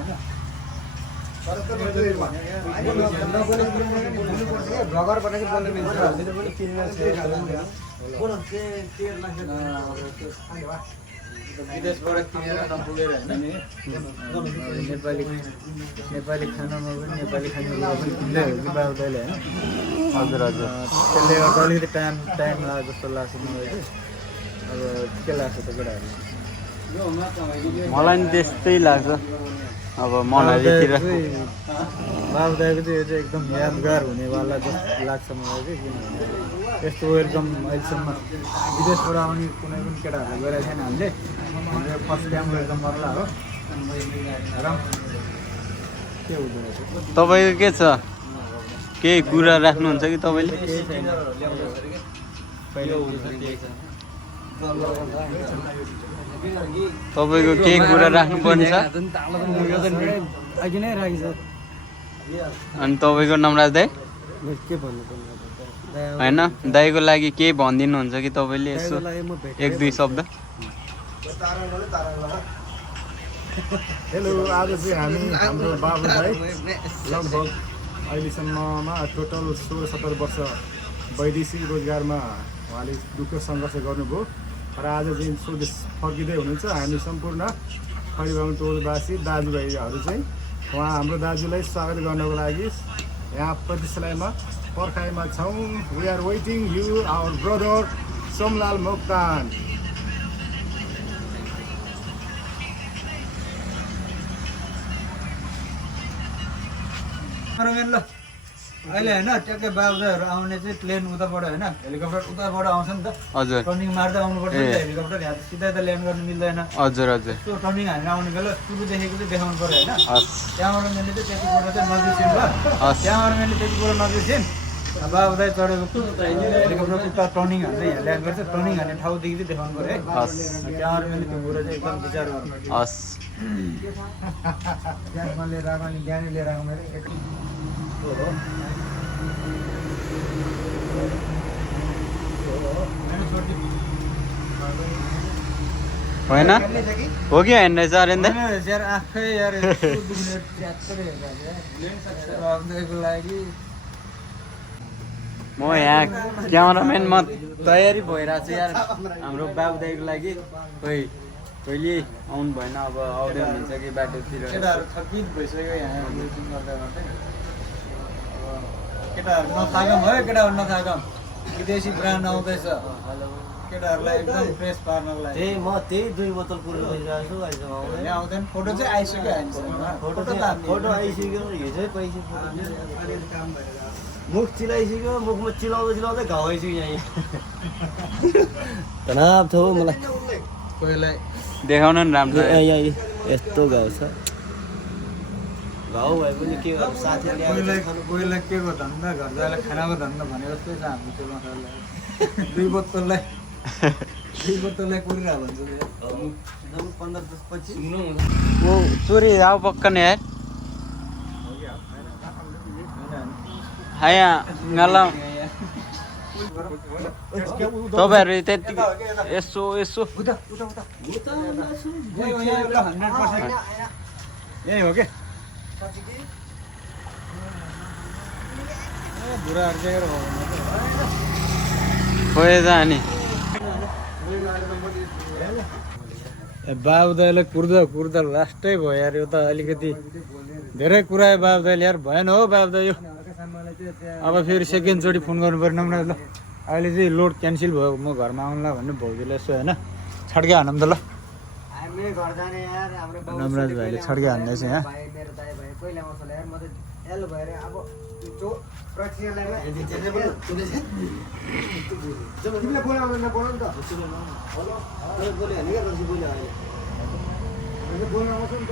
भगर भनेको बोल्नु मिल्छ विदेशबाट किनेर नपुगेर होइन नेपाली खानामा पनि नेपाली खानेकुरा पनि किन्दै हो कि बाबु दाइले होइन हजुर हजुर त्यसले गर्दा अलिकति टाइम लाग्यो जस्तो लाग्छ मलाई चाहिँ अब के लाग्छ त केटाहरू मलाई नि त्यस्तै लाग्छ अब मनालीतिर बाबु दाइको चाहिँ यो चाहिँ एकदम यादगार हुनेवाला जस्तो लाग्छ मलाई चाहिँ किनभने यस्तो वेलकम अहिलेसम्म विदेशबाट आउने कुनै पनि केटाहरूलाई गइरहेको छैन हामीले फर्स्ट टाइम वेलकम गर्ला हो र के हुँदो रहेछ तपाईँको के छ केही कुरा राख्नुहुन्छ कि तपाईँले तपाईँको केही कुरा राख्नुपर्ने छ अघि नै राखिन्छ अनि तपाईँको नमराज दाई के भन्नु पर्ने होइन दाईको लागि केही भनिदिनुहुन्छ कि तपाईँले यसो एक दुई शब्द हेलो आज चाहिँ हामी हाम्रो बाबु भाइ लगभग अहिलेसम्ममा टोटल 16-17 वर्ष वैदेशिक रोजगारमा उहाँले दुःख सङ्घर्ष गर्नुभयो र आज चाहिँ स्वदेश फर्किँदै हुनुहुन्छ। हामी सम्पूर्ण खरिबाङ टोलवासी दाजुभाइहरू चाहिँ उहाँ हाम्रो दाजुलाई स्वागत गर्नको लागि यहाँ प्रतिष्ठालयमा पर्खाइमा छौँ। We are waiting you our brother Somlal Moktan. ल अहिले होइन ट्याक्कै बाबुहरू आउने चाहिँ प्लेन उताबाट होइन हेलिकप्टर उताबाट आउँछ नि त हजुर टर्निङ मार्दै आउनुपर्छ नि त हेलिकप्टर यहाँ त सिधै त ल्यान्ड गर्नु मिल्दैन हजुर हजुर त्यो टर्निङ हानेर आउने बेला सुरुदेखिको चाहिँ देखाउनु पऱ्यो होइन हस् त्यहाँबाट मैले चाहिँ त्यति कुरा चाहिँ नबिर्सिनु ल हस् त्यहाँबाट मैले त्यति कुरा नबिर्सिन् बाबु दाइ चढेको हेलिकप्टर उता टर्निङ हान्छ यहाँ ल्यान्ड गर्छ टर्निङ हाने ठाउँदेखि चाहिँ देखाउनु पऱ्यो है हस् त्यहाँबाट मैले त्यो कुरा चाहिँ एकदम विचार गर्नु हस् ज्ञानमा लिएर आएको अनि ज्ञानी लिएर आएको मैले होइन हो कि होइन रहेछ अरेन्दा यार आफै यार बाबुदाइको लागि म यहाँ क्यामराम्यानमा तयारी भइरहेको छु यार हाम्रो बाबुदाईको लागि खोइ कहिले आउनु भएन अब आउँदै हुनुहुन्छ कि बाटोतिर केटाहरू थकित भइसक्यो यहाँ वेटिङ गर्दा गर्दै केटाहरू नथाकौँ है केटाहरू नथाकौँ विदेशी ब्रान्ड आउँदैछ केटाहरूलाई एकदम फ्रेस पार्नको लागि त्यही 2 बोतल पुरो लैरहेको छु अहिलेसम्म आउँदैन यहाँ आउँदैन फोटो चाहिँ आइसक्यो हामीसँग फोटो आइसक्यो हिजै पैसा मुख चिलाइसक्यो मुखमा चिलाउँदै घाउ आइसक्यो यहाँ तनाव छ हौ मलाई कोहीलाई देखाउन नि राम्रो यस्तो घाउ छ घाउ भए पनि के गर्नु साथीले कोहीलाई के को धन्दा घर जाएर खानाको धन्दा भनेको जस्तै छ हाम्रो त्यो मात्रलाई 2 बोतललाई कुरिरहेको भन्छ 15-10 पछि वो चोरी आओ पक्का नहीं यार हाँ यहाँ ngala तपाईँहरू त्यति यसो यसो यही हो के बुढाहरू चाहिँ खोइ जाने बाबुदाइलाई कुर्दा लास्टै भयो यार यो त अलिकति धेरै कुरा बाबुदाइले यार भएन हो बाबुदाइ यो अब फेरि सेकेन्डचोटि फोन गर्नु पर्ने न ल अहिले चाहिँ लोड क्यान्सल भयो म घरमा आउनुला भन्ने भाउजूले यसो होइन छड्के हानौँ त ल हामीले घर जाने यार हाम्रो नमराज भाइले छड्के हान्दैछ यहाँ भाइ मेरो दाइ भाइ कहिले आउँछ होला यार म त एल भएर अब जो प्रक्रियालाई तिमीले बोलाउनु न बोलाउनु त बोलाउँछ नि त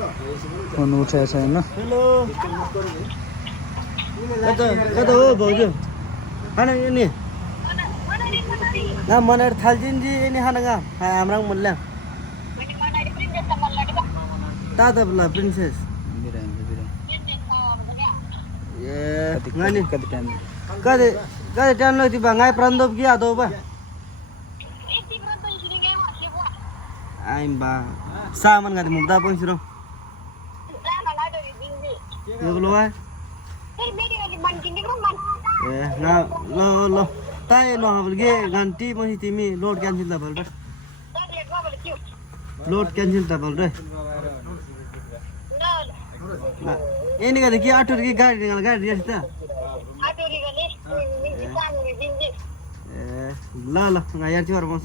फोन उठाएको छैन हेलो कता हो भाउजू खाना नि ना मनाएर थाल्छिन् जी नि खाना कहाँ हाम्रा मुल्ला ताता बोला प्रिन्सेस ए नानी कति टाइम कति टाइम लाग्थ्यो बा गाई प्रान्दव कि आदो बा आइम बा सामान गाडी मुक्दा पहुँचिरौ यो बोलो बा ए ना लो ताई लो हबल गे घंटी पनि तिमी लोड क्यान्सल त भल लोड क्यान्सल त भल रे एनी गरे कि आटो कि गाडी निकाल गाडी रेस त ए ल यार चाहिँ मस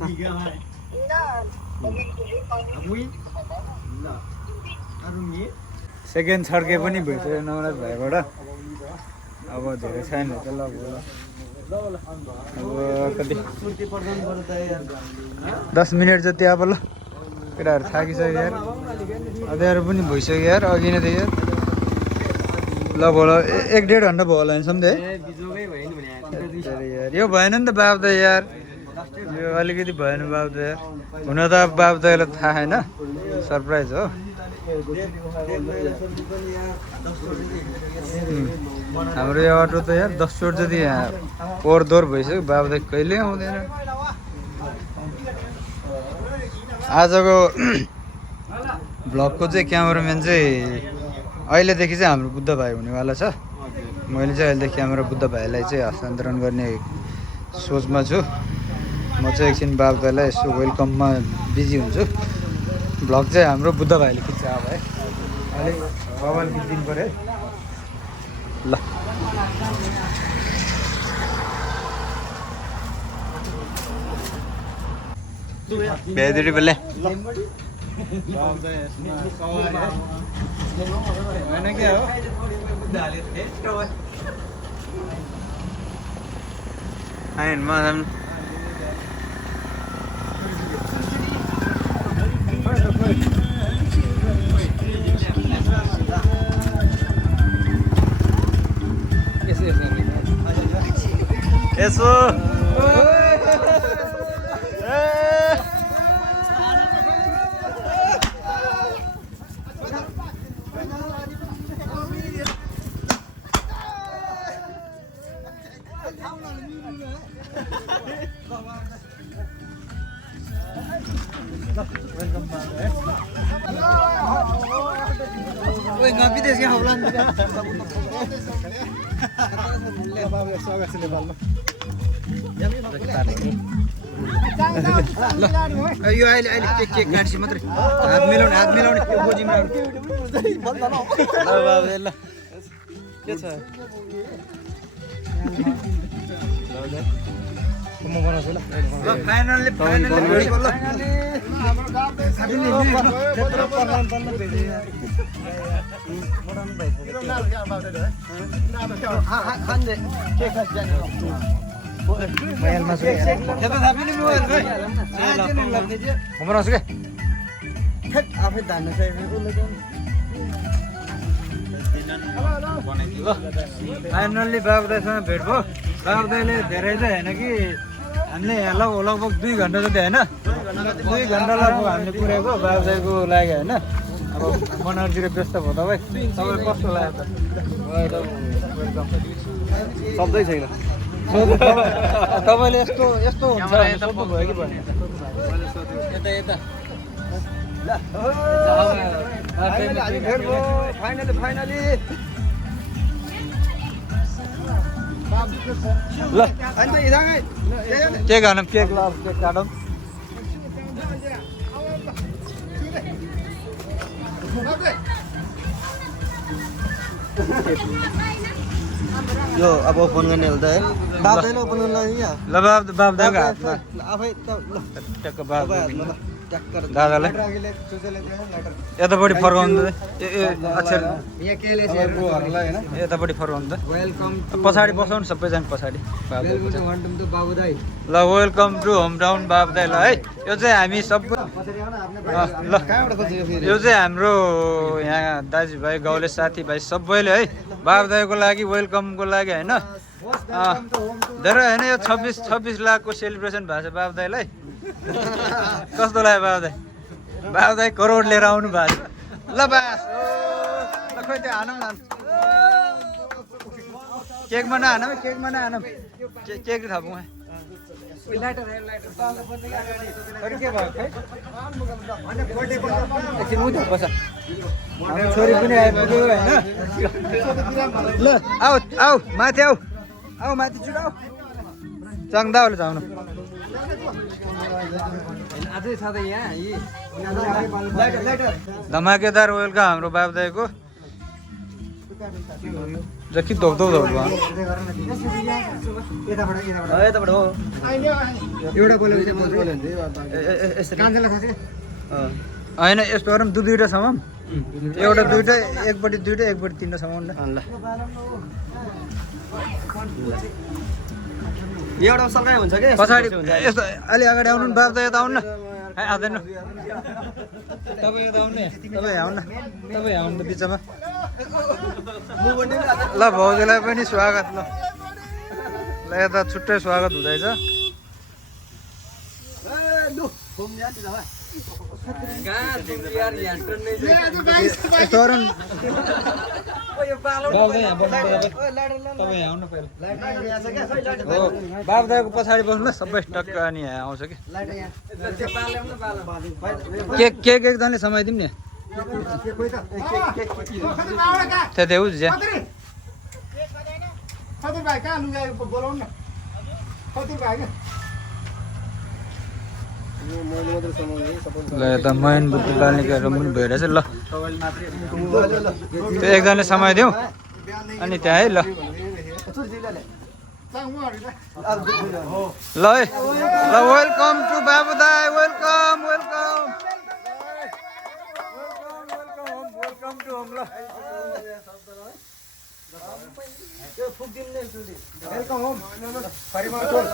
सेकेन्ड छड्के पनि भइसक्यो नवराज भाइबाट अब धेरै छैन त ल अब कति 10 मिनट जति अब ल केटाहरू थाकिसक्यो यार अँध्यारो पनि भइसक्यो यार अघि नै थियो यार ल बोल 1-1.5 घन्टा भयो होला नि सम्झे यार यो भएन नि त बाबु त यार यो अलिकति भएन बाबुदाई हुन त अब बाबुदाईलाई थाहा होइन सरप्राइज हो हाम्रो यो अटो त यार 10 चोट जति यहाँ ओहोरदोहोर भइसक्यो बाबुदाई कहिले आउँदैन आजको भ्लगको चाहिँ क्यामेराम्यान चाहिँ अहिलेदेखि चाहिँ हाम्रो बुद्ध भाइ हुनेवाला छ मैले चाहिँ अहिलेदेखि क्यामेरा बुद्ध भाइलाई चाहिँ हस्तान्तरण गर्ने सोचमा छु म चाहिँ एकछिन बाबुदाईलाई यसो वेलकममा बिजी हुन्छु भ्लग चाहिँ हाम्रो बुद्ध भाइले खिच्छ अब है अलिक बबाल खिचिदिनु पऱ्यो है ल भेदिरी बेले होइन क्या हो आइन मदम यसो यो अहिले अहिले केक काट्छु मात्रै हात मिलाउने त्यो गोजीमा ल के छ म बनाउँछु ल फाइनली फाइनल्ली बाबुदाईसँग भेट भयो बाबुदाईले धेरै चाहिँ होइन कि हामीले यहाँ लगभग 2 घन्टा जति होइन 2 घन्टा लगभग हामीले पुऱ्याएको बाबुदाईको लागि होइन अब मनहरतिर व्यस्त भयो तपाईँ तपाईँलाई कस्तो लाग्यो शब्दै छैन तपाईँले यस्तो यस्तो हुन्छ सोध्नु भयो कि भने फाइनली ल केक हानौँ केक ल केक काटौँ यो अब ओपन गर्ने हो त है बाबुदाईले ओपन गर्न लाग्यो क्या ल बाबुदाईको हातमा आफै ट्याक्क बाबुदाई दादालाई यतापट्टि फर्काउनु त अक्षर यतापट्टि फर्काउनु त पछाडि बसाउनु सबैजना पछाडि ल वेलकम टु होम टाउन बाबुदाई ल है यो चाहिँ हामी सबै ल यो चाहिँ हाम्रो यहाँ दाजुभाइ गाउँले साथीभाइ सबैले है बाबुदाईको लागि वेलकमको लागि होइन धेरै होइन यो 26 लाखको सेलिब्रेसन भएको छ बाबुदाईलाई कस्तो लाग्यो बाबुदाई करोड लिएर आउनु भएको छ ल बास ल खोइ त्यो हानौँ न केकमा नहानौँ केक थपौँ एकछिन उठ्यो बस छोरी पनि आइपुग्यो होइन ल आऊ माथि आऊ माथि छिटो आऊ चङ्दाहरूले जाउनु धमाकेदार वेलकम हाम्रो बाबुदाईको जति धोक्दो होइन यस्तो गरौँ 2-2टा समाउँ एउटा 2टा एकपट्टि 2टा एकपट्टि 3टा समाउँ न एउटा सरकारी हुन्छ के पछाडि यस्तो अलि अगाडि आउनु नि बाबुदाई यता आउनु न आउँदैन तपाईँ यता आउनु तपाईँ आउनु त बिचमा ल भाउजूलाई पनि स्वागत ल यता छुट्टै स्वागत हुँदैछ लु घुम जा नि भाइ बाबुदाको पछाडि बस्नु सबै टक्क अनि यहाँ आउँछ कि केक एकजनाले समाइदिउँ नि त्यहाँ उज ज्या भाइ कहाँ लुगा बोलाउनु न ल यता मैन बुद्धि बाल्नेको पनि भइरहेछ ल त्यो एकजनाले समाइदिउँ अनि त्यहाँ है ल ल है ल वेलकम टु बाबुदाई welcome welcome welcome to home ल वेलकम होम परिवार टोल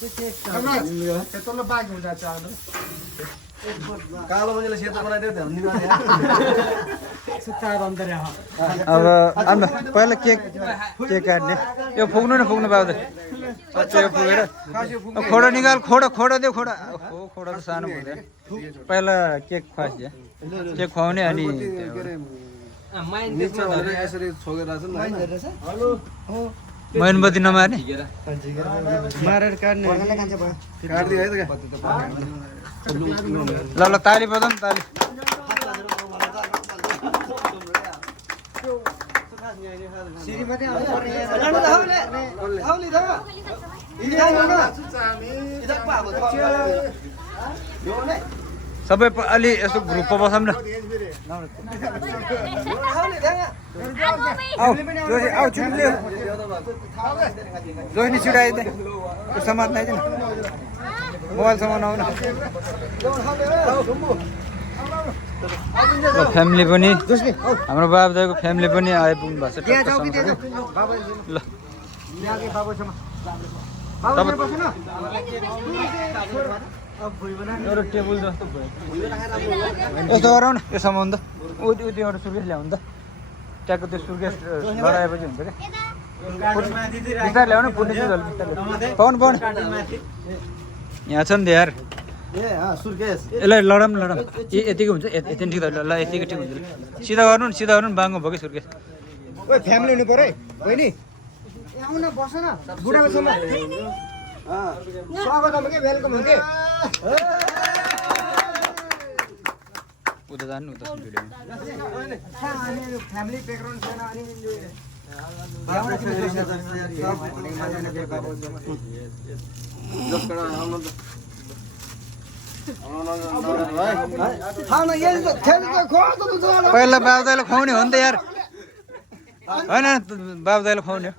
तल्लो बाघ हुन्छ कालो मान्छेले सेतो बनाइदियो अब अन्त पहिला केक काट्ने यो फुक्नु न फुक्नु बाबु सच्चै यो फुकेर खोडा निकाल खोडा देऊ खोडा खोडा त सानो हुँदैन पहिला केक खुवाइदिए केक खुवाउने अनि यसरी छोकेर मैनबत्ती नमार्ने मारेर काट्ने काटिदियो है त ल ल ताली बजाउँ ताली सबै अलि यसो ग्रुपमा बसौँ न आऊ छुट्ले जोइनी छिडाइदे त्यो समात्न आइदिए न मोबाइल समाउन आउन फ्यामिली पनि हाम्रो बाबुदाको फ्यामिली पनि आइपुग्नु भएको छ ल एउटा टेबल जस्तो भयो यस्तो गरौँ न यो सामान त उति एउटा सुर्केस ल्याउनु त ट्याक्क त्यो सुर्केस लडाएपछि हुन्छ क्या बिस्तार ल्याउनु पुग्ने चाहिँ पाउनु पाउनु यहाँ छ नि त यार यसलाई लडाउँ यतिकै हुन्छ यति ठिक ल यतिकै ठिक हुन्छ सिधा गर्नु नि बाङ्गो भयो कि सुर्केस ओइ फ्यामिली हुनु पर्यो है बहिनी आउन बस न बुढाको छेउमा स्वागत के वेलकम हुन्थे उता जानु उता फ्यामिली ब्याकग्राउन्ड छैन अनि पहिला बाबुदाइलाई खुवाउने हो नि त यार होइन बाबुदाइलाई खुवाउने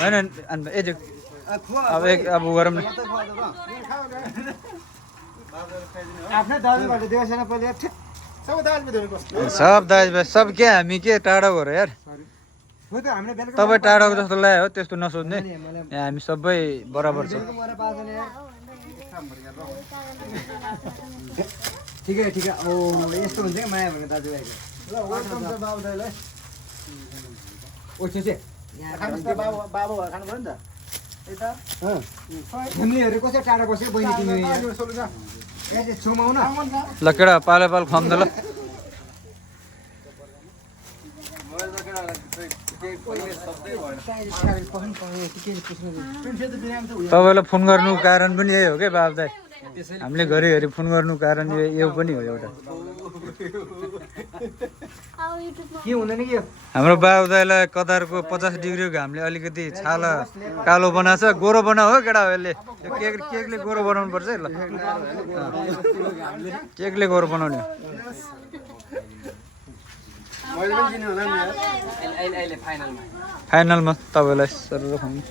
होइन अन्त एजे अब गरौँ न आफ्नै दाजुभाइले दिएको छैन पहिले सब दाजुभाइ सब के हामी के टाढा भएर यार तपाईँ टाढाको जस्तो लाग्यो हो त्यस्तो नसोध्ने यहाँ हामी सबै बराबर छ ठिकै ठिकै ओ यस्तो हुन्छ क्या माया भने दाजुभाइको फ्यामिलीहरू कसै टाढा बस्यो बहिनी तिमी छेउमा आउन ल केटा पालो खुवाउँ न ल तपाईँलाई फोन गर्नु कारण पनि यही हो क्या बाबुदाइ हामीले घरिघरि फोन गर्नु कारण यो पनि हो एउटा के हुँदैन कि हाम्रो बाबुदाइलाई कतारको 50 डिग्रीको घामले अलिकति छाला कालो बनाएको छ गोरो बनाऊ हो केटा हो यसले केकले गोरो बनाउनु पर्छ है ल केकले गोरो बनाउने हो फाइनलमा तपाईँलाई सर खुवाउनु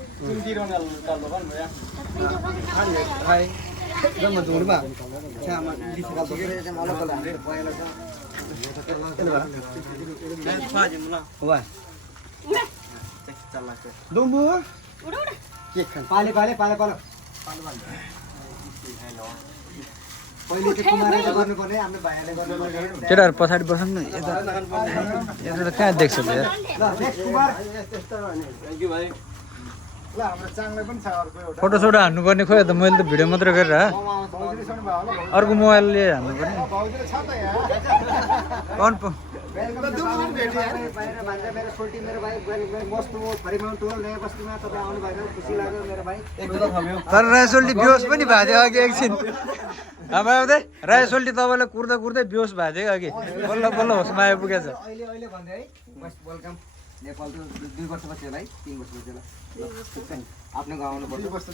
पाले पाले पाले पालो पहिले चाहिँ कुमारले गर्नुपर्ने हाम्रो भाइहरूले गर्नुपर्ने केटाहरू पछाडि बस्नु न यता यता त कहाँ देख्छ त यार ल नेक्स्ट कुमार ल हाम्रो चाङलाई पनि छ अर्को एउटा फोटोसोटो हान्नुपर्ने खोइ त मैले त भिडियो मात्रै गरेर भाउजूसँग भयो होला अर्को मोबाइलले हान्नुपर्ने भाउजूले छ त यहाँ कौन बाहिर भन्छ मेरो सोल्टी मेरो भाइ बस्नु फरिमाउनु टोल नयाँ बस्तीमा तपाईँ आउनु भएको खुसी लाग्यो मेरो भाइ तर रायसोल्टी बेहोस पनि भएको थियो अघि एकछिन आमा आउँदै रायसोल्टी तपाईँलाई कुर्दा कुर्दै बेहोस भएको थियो अघि बल्ल बल्ल होसमा आइपुगेछ अहिले भन्दै है मोस्ट वेलकम नेपाल त 2 वर्षपछि होला है 3 वर्षपछि होला आफ्नो गाउँ आउनुपर्छ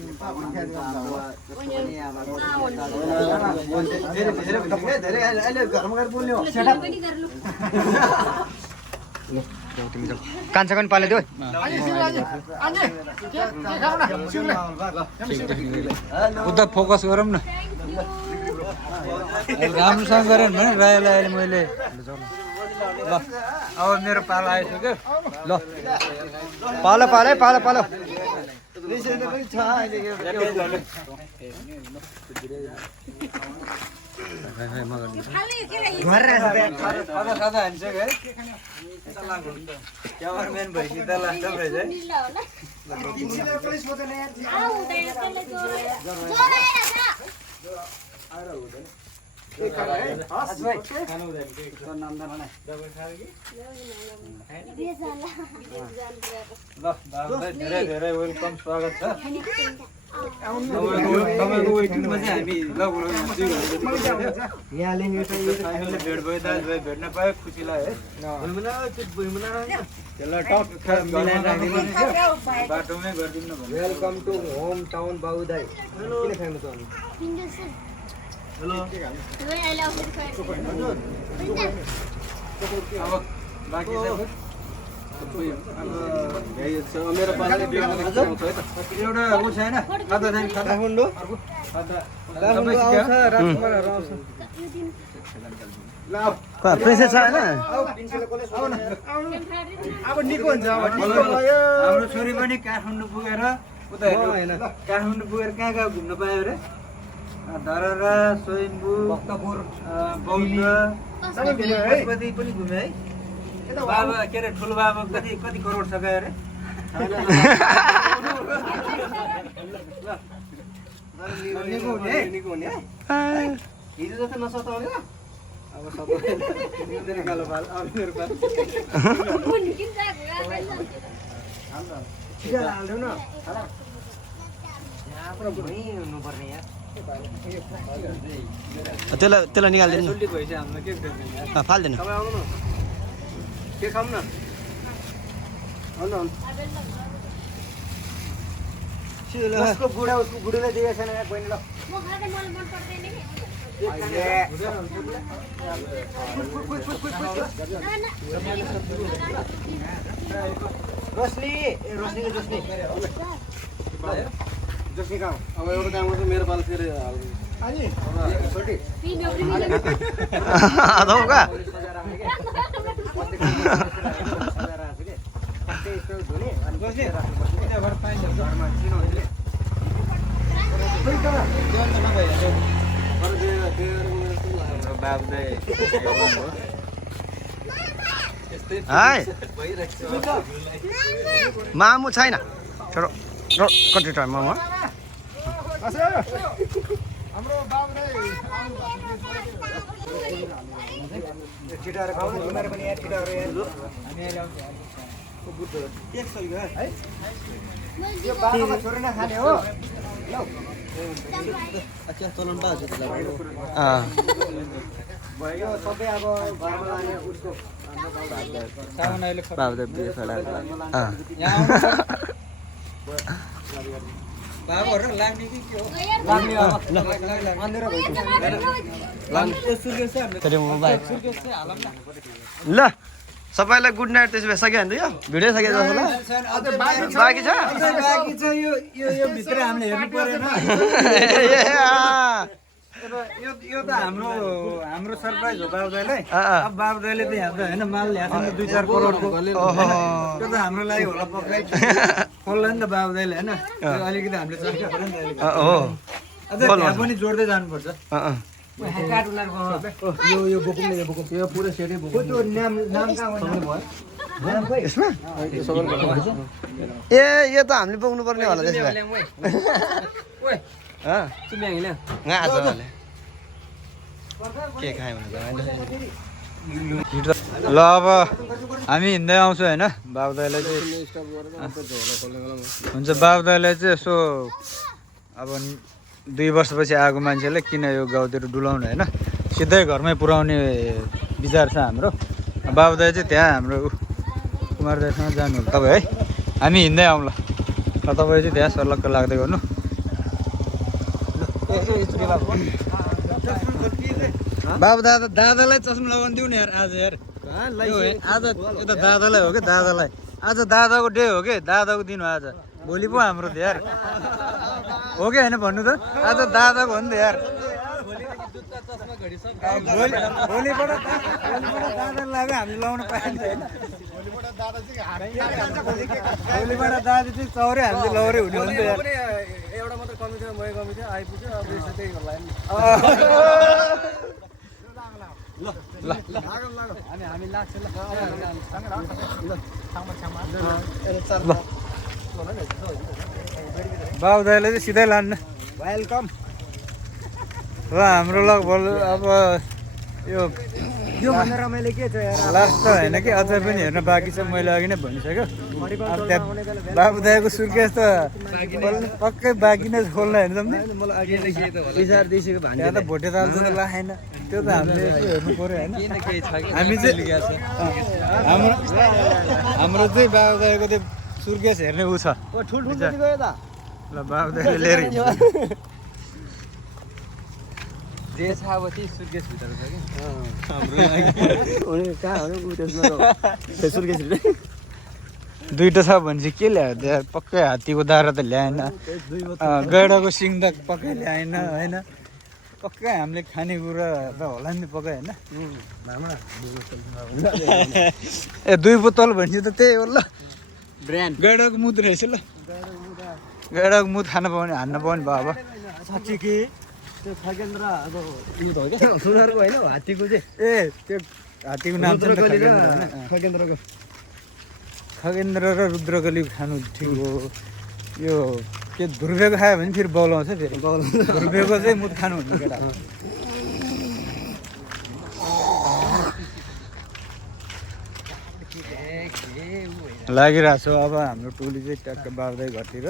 धेरै अहिले घरमा गएर बोल्ने हो कान्छा पनि पालेदियो उता फोकस गरौँ न राम्रोसँग गरेन भने राईलाई अहिले मैले ल अब मेरो पालो आइसक्यो ल पालो पालो है पालो पालो खाजा हानिसक्यो है क्यामराम्यान भइसक्यो लास्ट रहेछ है धेरै धेरै वेलकम स्वागत छ तपाईँको वेटिङमा चाहिँ हामी यहाँले फाइनली भेट भयो दाजुभाइ भेट्न पायो खुसी लाग्यो है त्यसलाई टप मिलाएर राखिदिनु बाटोमै गरिदिनु न भन्नु वेलकम टु होम टाउन बाउदाई किन खानु त अब बाँकी मेरो पालाले एउटा ऊ छैन खाता छैन काठमाडौँ प्रेसर छ होइन अब निको हुन्छ अब हाम्रो छोरी पनि काठमाडौँ पुगेर उता काठमाडौँ पुगेर कहाँ कहाँ घुम्न पायो अरे धरहरा स्वयम्भू भक्तपुर बौद्ध पशुपति पनि घुम्यो है बाबा के अरे ठुलो बाबा कति कति करोड छ गयो अरे निको हुने हिजो जस्तो नसताउने अब सबै कालो पाल अब मेरो पाल हाल्नु न हुनुपर्ने यहाँ त्यसलाई निकालिदिनु सोल्टी भइसक्यो हाम्रो के गर्नु फाल्दैन तपाईँ आउनु न के खाऊँ न उसको बुढा उसको बुढीलाई दिएको छैन यहाँ बहिनी ल रोशनी रोशनी जोस्नी कहाँ अब एउटा काम गर्छु मेरो पालो फेरि मामु छैन छोरो कति टाइम मामु हाम्रो बाबुलाई छिटाएर खाउनु तिमीहरू पनि यहाँ छिटाएर यहाँ यो बाटोमा छोरी नखाने हो भयो सबै अब घरमा लाने उसको सामान अहिले बाबुहरू लाग्ने कि के हो लाग्ने अब अन्धेरो ल सबैलाई गुड नाइट त्यसो भए सकिहाल्छ यो भिडियो सकियो जस्तो ल बाँकी छ बाँकी छ यो भित्र हामीले हेर्नु परेन यो त हाम्रो सरप्राइज हो बाबुदाईलाई अब बाबुदाईले त यहाँ त होइन माल ल्याएको छ 2-4 करोडको त्यो त हाम्रो लागि होला पक्कै खोल्ला नि त बाबुदाईले होइन अलिकति हामीले चर्चा गऱ्यो नि त अहिले अझ त्यहाँ पनि जोड्दै जानुपर्छ यो बोकुमले यो बोकुम यो पुरै सेटै बोक्नु त्यो नाम कहाँ हो नाम खोइ यसमा ए यो त हामीले बोक्नु पर्ने होला त्यसमा के खायो ल अब हामी हिँड्दै आउँछौँ होइन बाबु दाइलाई चाहिँ हुन्छ बाबु दाइलाई चाहिँ यसो अब 2 वर्षपछि आएको मान्छेलाई किन यो गाउँतिर डुलाउनु होइन सिधै घरमै पुर्याउने विचार छ हाम्रो बाबु दाइ चाहिँ त्यहाँ हाम्रो कुमार दाइसँग जानु तपाईँ है हामी हिँड्दै आउँ ल तपाईँ चाहिँ त्यहाँ सर्लक्क लाग्दै गर्नु बाबु दादालाई चस्मा लगाउनु दिउ न यार आज यार आज यता दादालाई हो कि दादालाई आज दादाको डे हो कि दादाको दिन हो आज भोलि पो हाम्रो त यार हो कि होइन भन्नु त आज दादाको हो नि त यार भोलिबाट दादालाई लाग्यो हामीले लाउन पाइन्छ होइन भोलिबाट दादा चाहिँ चौरे हामीले लौरे हुने हो नि त यार एउटा मात्र कमी थियो मै कमी थियो आइपुग्यो अब यसो त्यही होला नि हामी लाग्छ ल बाबु दाइले चाहिँ सिधै लान्न वेलकम र हाम्रो लगभग अब यो भन्दा रमाइलो के छ यार लास्ट त होइन कि अझै पनि हेर्न बाँकी छ मैले अघि नै भनिसक्यो अब त्यहाँ बाबु दाइको सुर्केस त पक्कै बाँकी नै खोल्न हेर्नु नि बिचार दिइसक्यो भने त्यहाँ त भोटे दाल त लाएन त्यो त हामीले यसो हेर्नु पऱ्यो होइन हामी चाहिँ हाम्रो चाहिँ बाबु दाइको त्यो सुर्केस हेर्ने ऊ छ ल बाबु दाइले लिएर जे छ अब त्यही सुर्केस भित्र छ कि दुईटा छ भने चाहिँ के ल्यायो त्यहाँ पक्कै हात्तीको दारा त ल्याएन गैडाको सिङ त पक्कै ल्याएन होइन पक्कै हामीले खानेकुरा त होला नि पक्कै होइन ए 2 बोतल भने त त्यही हो ल ब्रान्ड गैडाको मुद रहेछ ल गैडाको मुद खान पाउने हान्न पाउने भयो अब साँच्ची कि त्यो खगेन्द्र अब उयो हो क्या सुनारको होइन हात्तीको चाहिँ ए त्यो हात्तीको नाम चाहिँ खगेन्द्र होइन खगेन्द्रको खगेन्द्र र रुद्रकली खानु ठिक हो यो के ध्रुवेको खायो भने फेरि बौलाउँछ फेरि ध्रुवेको चाहिँ मुद खानु हुन्न केटा लागिरहेको छ अब हाम्रो टोली चाहिँ ट्याक्क बाब्दै घरतिर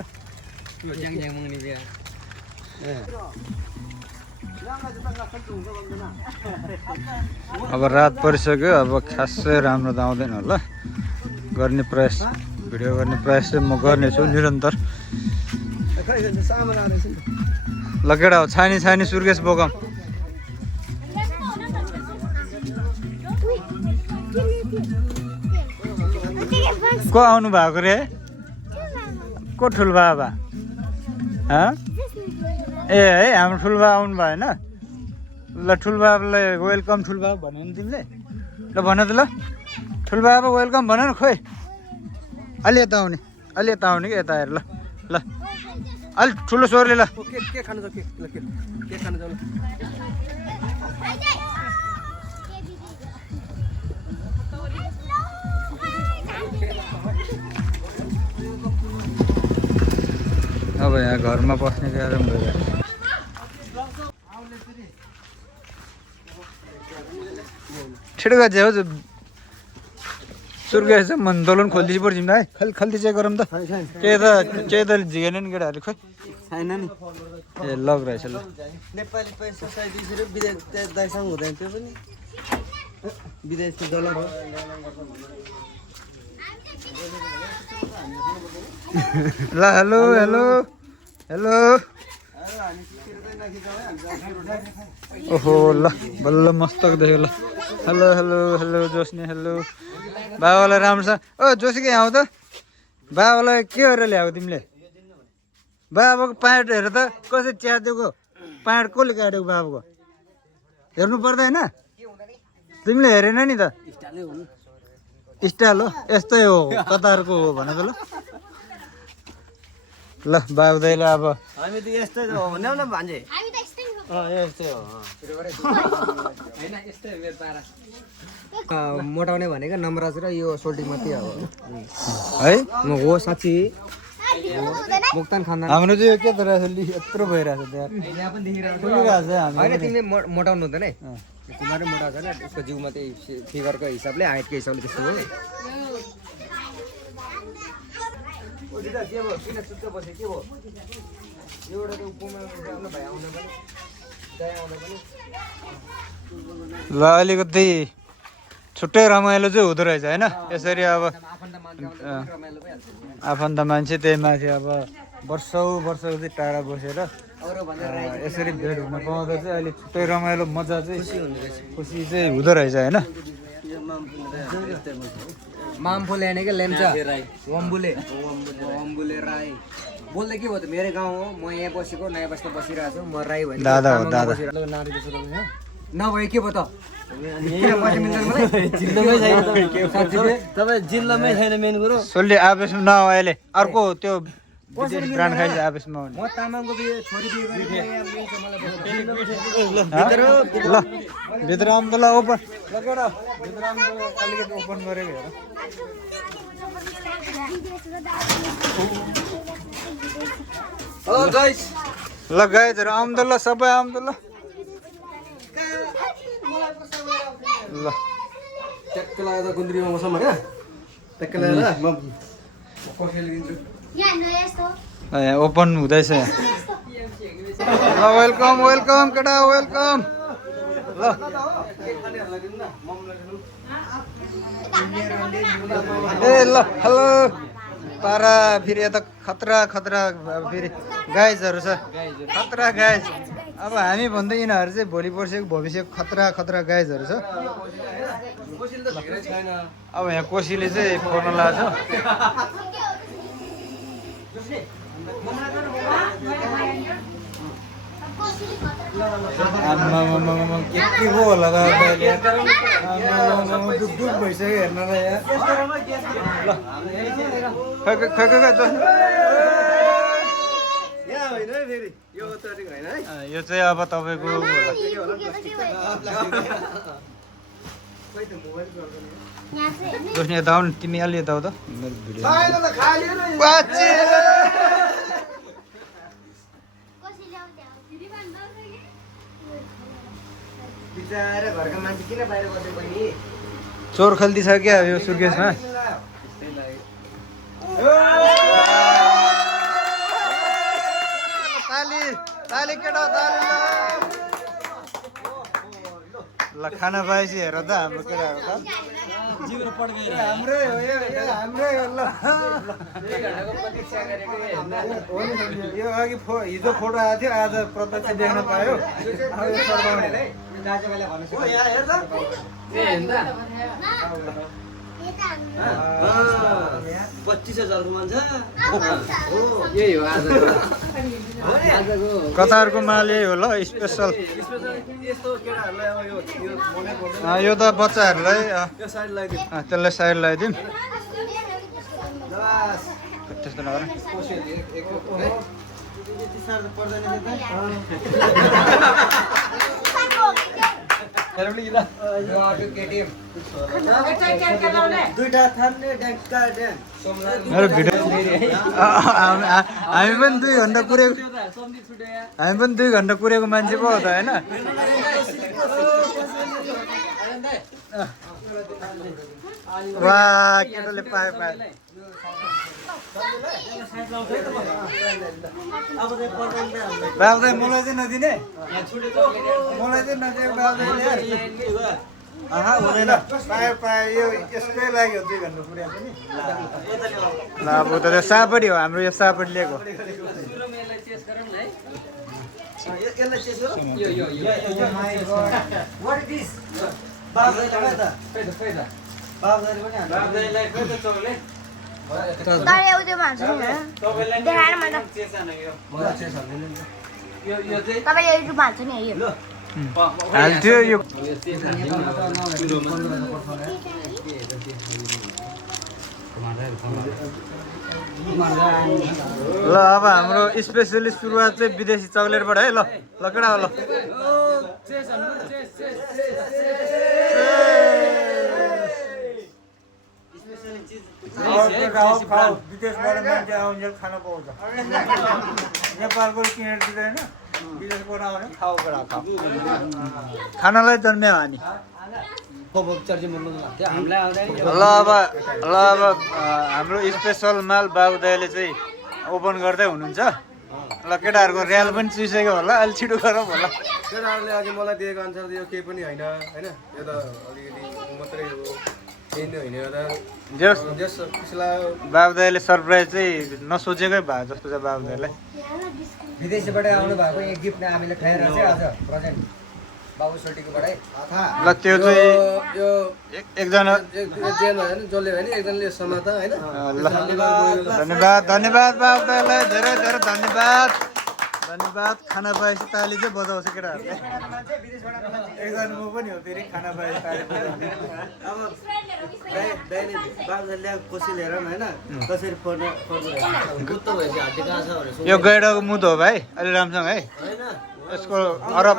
अब रात परिसक्यो अब खासै राम्रो त आउँदैन होला गर्ने प्रयास भिडियो गर्ने प्रयास चाहिँ म गर्नेछु निरन्तर ल केटा हो छानी छानी सुर्केस बोकम को आउनु भएको रे को ठुलबाबा ए है हाम्रो ठुलबाबा आउनु भएन ल ठुलबाबालाई वेलकम ठुलबाबा भन्यो नि तिमीले ल भन त ल ठुलबाबा वेलकम भन न खोइ अलि यता आउने कि यता हेर ल ल अलिक ठुलो स्वरले ल के खानु छ के खानु छ अब यहाँ घरमा बस्ने कारण भइरहेको छिटो गए हो सुर्केस चाहिँ मन दोलन खोल्दी पर्छ है खल्ती चाहिँ गरौँ त केही त झिकेन नि केटाहरू खोइ छैन नि ए लग रहेछ ल नेपाली पैसा 120 रुपियाँ विदेश दाइसँग हुँदैन त्यो पनि विदेशको डलर हो ल हेलो हेलो हेलो ओहो ल बल्ल मस्तक देख्यो ल हेलो हेलो हेलो जोस्ने हेलो बाबालाई राम्रोसँग ओ जोसी के आऊ त बाबालाई के गरेर ल्याएको तिमीले बाबाको प्यान्ट हेर त कसरी च्यातिएको प्यान्ट कसले काटेको बाबाको हेर्नु पर्दैन तिमीले हेरेन नि त स्टाइल हो यस्तै हो कतारको हो भन त ल ल बाबु दाइले अब हामी त यस्तै हो भन्यौ न भान्जे यस्तै हो मोटाउने भनेको नमराज र यो सोल्टी मात्रै हो है म हो साँच्ची मुक्तान खानदान हाम्रो चाहिँ यो के त रहेछ यत्रो भइरहेछ त्यहाँ सुनिरहेछ हामी होइन तिमीले मोटाउनु हुँदैन है तिमीहरू मोटा छैन उसको जिउमा त्यही फिगरको हिसाबले हाइटको हिसाबले त्यस्तो हो किन चुच्च बस्यो के हो एउटा त उपमा आफ्नो भाइ आउँदा पनि दाइ आउँदा पनि ल अलिकति छुट्टै रमाइलो चाहिँ हुँदो रहेछ होइन यसरी अब आफन्त मान्छे आउँदा पनि रमाइलो भइहाल्छ आफन्त मान्छे त्यही माथि अब वर्षौँ चाहिँ टाढा बसेर अरू भन्दा यसरी भेट हुन पाउँदा चाहिँ अहिले छुट्टै रमाइलो मजा चाहिँ खुसी चाहिँ हुँदो रहेछ होइन मामफुले यानी कि लेम्चा वम्बुले वम्बुले राई बोल्दै के भयो त मेरो गाउँ हो म यहाँ बसेको नयाँ बस्दा बसिरहेको छु म राई भने दादा हो दादा नभए के भयो त किन बस्नु मिल्दैन मलाई जिल्लामै छैन तपाईँ जिल्लामै छैन मेन कुरो सोल्टी आवेशमा नआऊ अहिले अर्को त्यो प्राण खाइले आवेशमा आउने म तामाङको छोरी बिहे ल भित्र आउनु त ल ओपन ल केटा भित्र आउनु त अलिकति ओपन गरेको हेर हेलो गाइस ल गाइजहरू आउनु त ल सबै आउनु त ल ल ट्याक्क लगाएर गुन्द्रीमा बसौँ होइन ट्याक्क लगाएर म यहाँ ओपन हुँदैछ यहाँ ल वेलकम वेलकम केटा वेलकम ल ए ल हेलो पारा फेरि यता खतरा खतरा फेरि गाइजहरू छ खतरा गाइज अब हामी भन्दा यिनीहरू चाहिँ भोलि पर्सिको भविष्यको खतरा खतरा गाइजहरू छ अब यहाँ कोसीले चाहिँ फोर्न लाग्छ के पो होला डुब भइसक्यो हेर्नलाई यो चाहिँ अब तपाईँको दोस्ने यता आऊ न तिमी अलि यता आऊ त मेरो बिचारा घरका मान्छे किन बाहिर बसेको बहिनी चोर खल्दी छ क्या यो सुर्केसमा ताली ताली केटा ताली ल खाना पाएपछि हेर त हाम्रो केटाहरू त हाम्रै हो हाम्रै हो ल यो अघि हिजो फोटो आएको थियो आज प्रत्यक्ष देख्न पायो अब यो सर्काउने दाजुभाइलाई भन्नु 25,000 को मान्छे यही हो आजको कतारको माल यही हो ल स्पेसल यो त बच्चाहरूलाई त्यसलाई साइड लगाइदिउँ त्यस्तो नगर मेरो भिडियो हामी पनि 2 घन्टा कुरेको मान्छे पो हो त होइन वाह केटाले पाए बाबुदाई मलाई चाहिँ नदिने मलाई चाहिँ नदिएको बाबुदाईले हुँदैन पाए यो यसकै लागि हो 2 घन्टा पुर्याएको नि ल अब त सापडी हो हाम्रो यो सापडी लिएको हाल्थ्यो यो ल अब हाम्रो स्पेसली सुरुवात चाहिँ विदेशी चक्लेटबाट है ल ल केटा हो ल विदेशबाट मान्छे आउन्जेल खान पाउँछ नेपालको किनेर दिँदैन विदेशबाट आउने खाऊ केटा खाऊ खानालाई जन्म्या हानी ल अब हाम्रो स्पेसल माल बाबु दाइले चाहिँ ओपन गर्दै हुनुहुन्छ ल केटाहरूको र्याल पनि चुइसक्यो होला अलि छिटो गरौँ होला केटाहरूले अघि मलाई दिएको अनुसार यो केही पनि होइन होइन यो त अलिकति मात्रै हो केही नै होइन एउटा बाबु दाइले सरप्राइज चाहिँ नसोचेकै भयो जस्तो छ बाबु दाइलाई विदेशीबाट आउनु भएको एक गिफ्ट हामीले खाइरहेको छ आज प्रेजेन्ट बाबु सोल्टीकोबाटै ल त्यो चाहिँ यो एकजना जेल होइन जसले होइन एकजनाले समाता होइन ल धन्यवाद धन्यवाद बाबु दाइलाई धेरै धेरै धन्यवाद धन्यवाद खाना पाएपछि ताली चाहिँ बजाउँछ केटाहरूले एकजना म पनि हो फेरि खाना पाएपछि ताली बजाउने अब दाइले बाबुले ल्याएको कोसी लिएर होइन कसरी फोर्नु गुत्तो भएपछि हात्ती कहाँ छ भनेर यो गैडाको मुतो हो भाइ अलि राम्रोसँग है होइन यसको अरब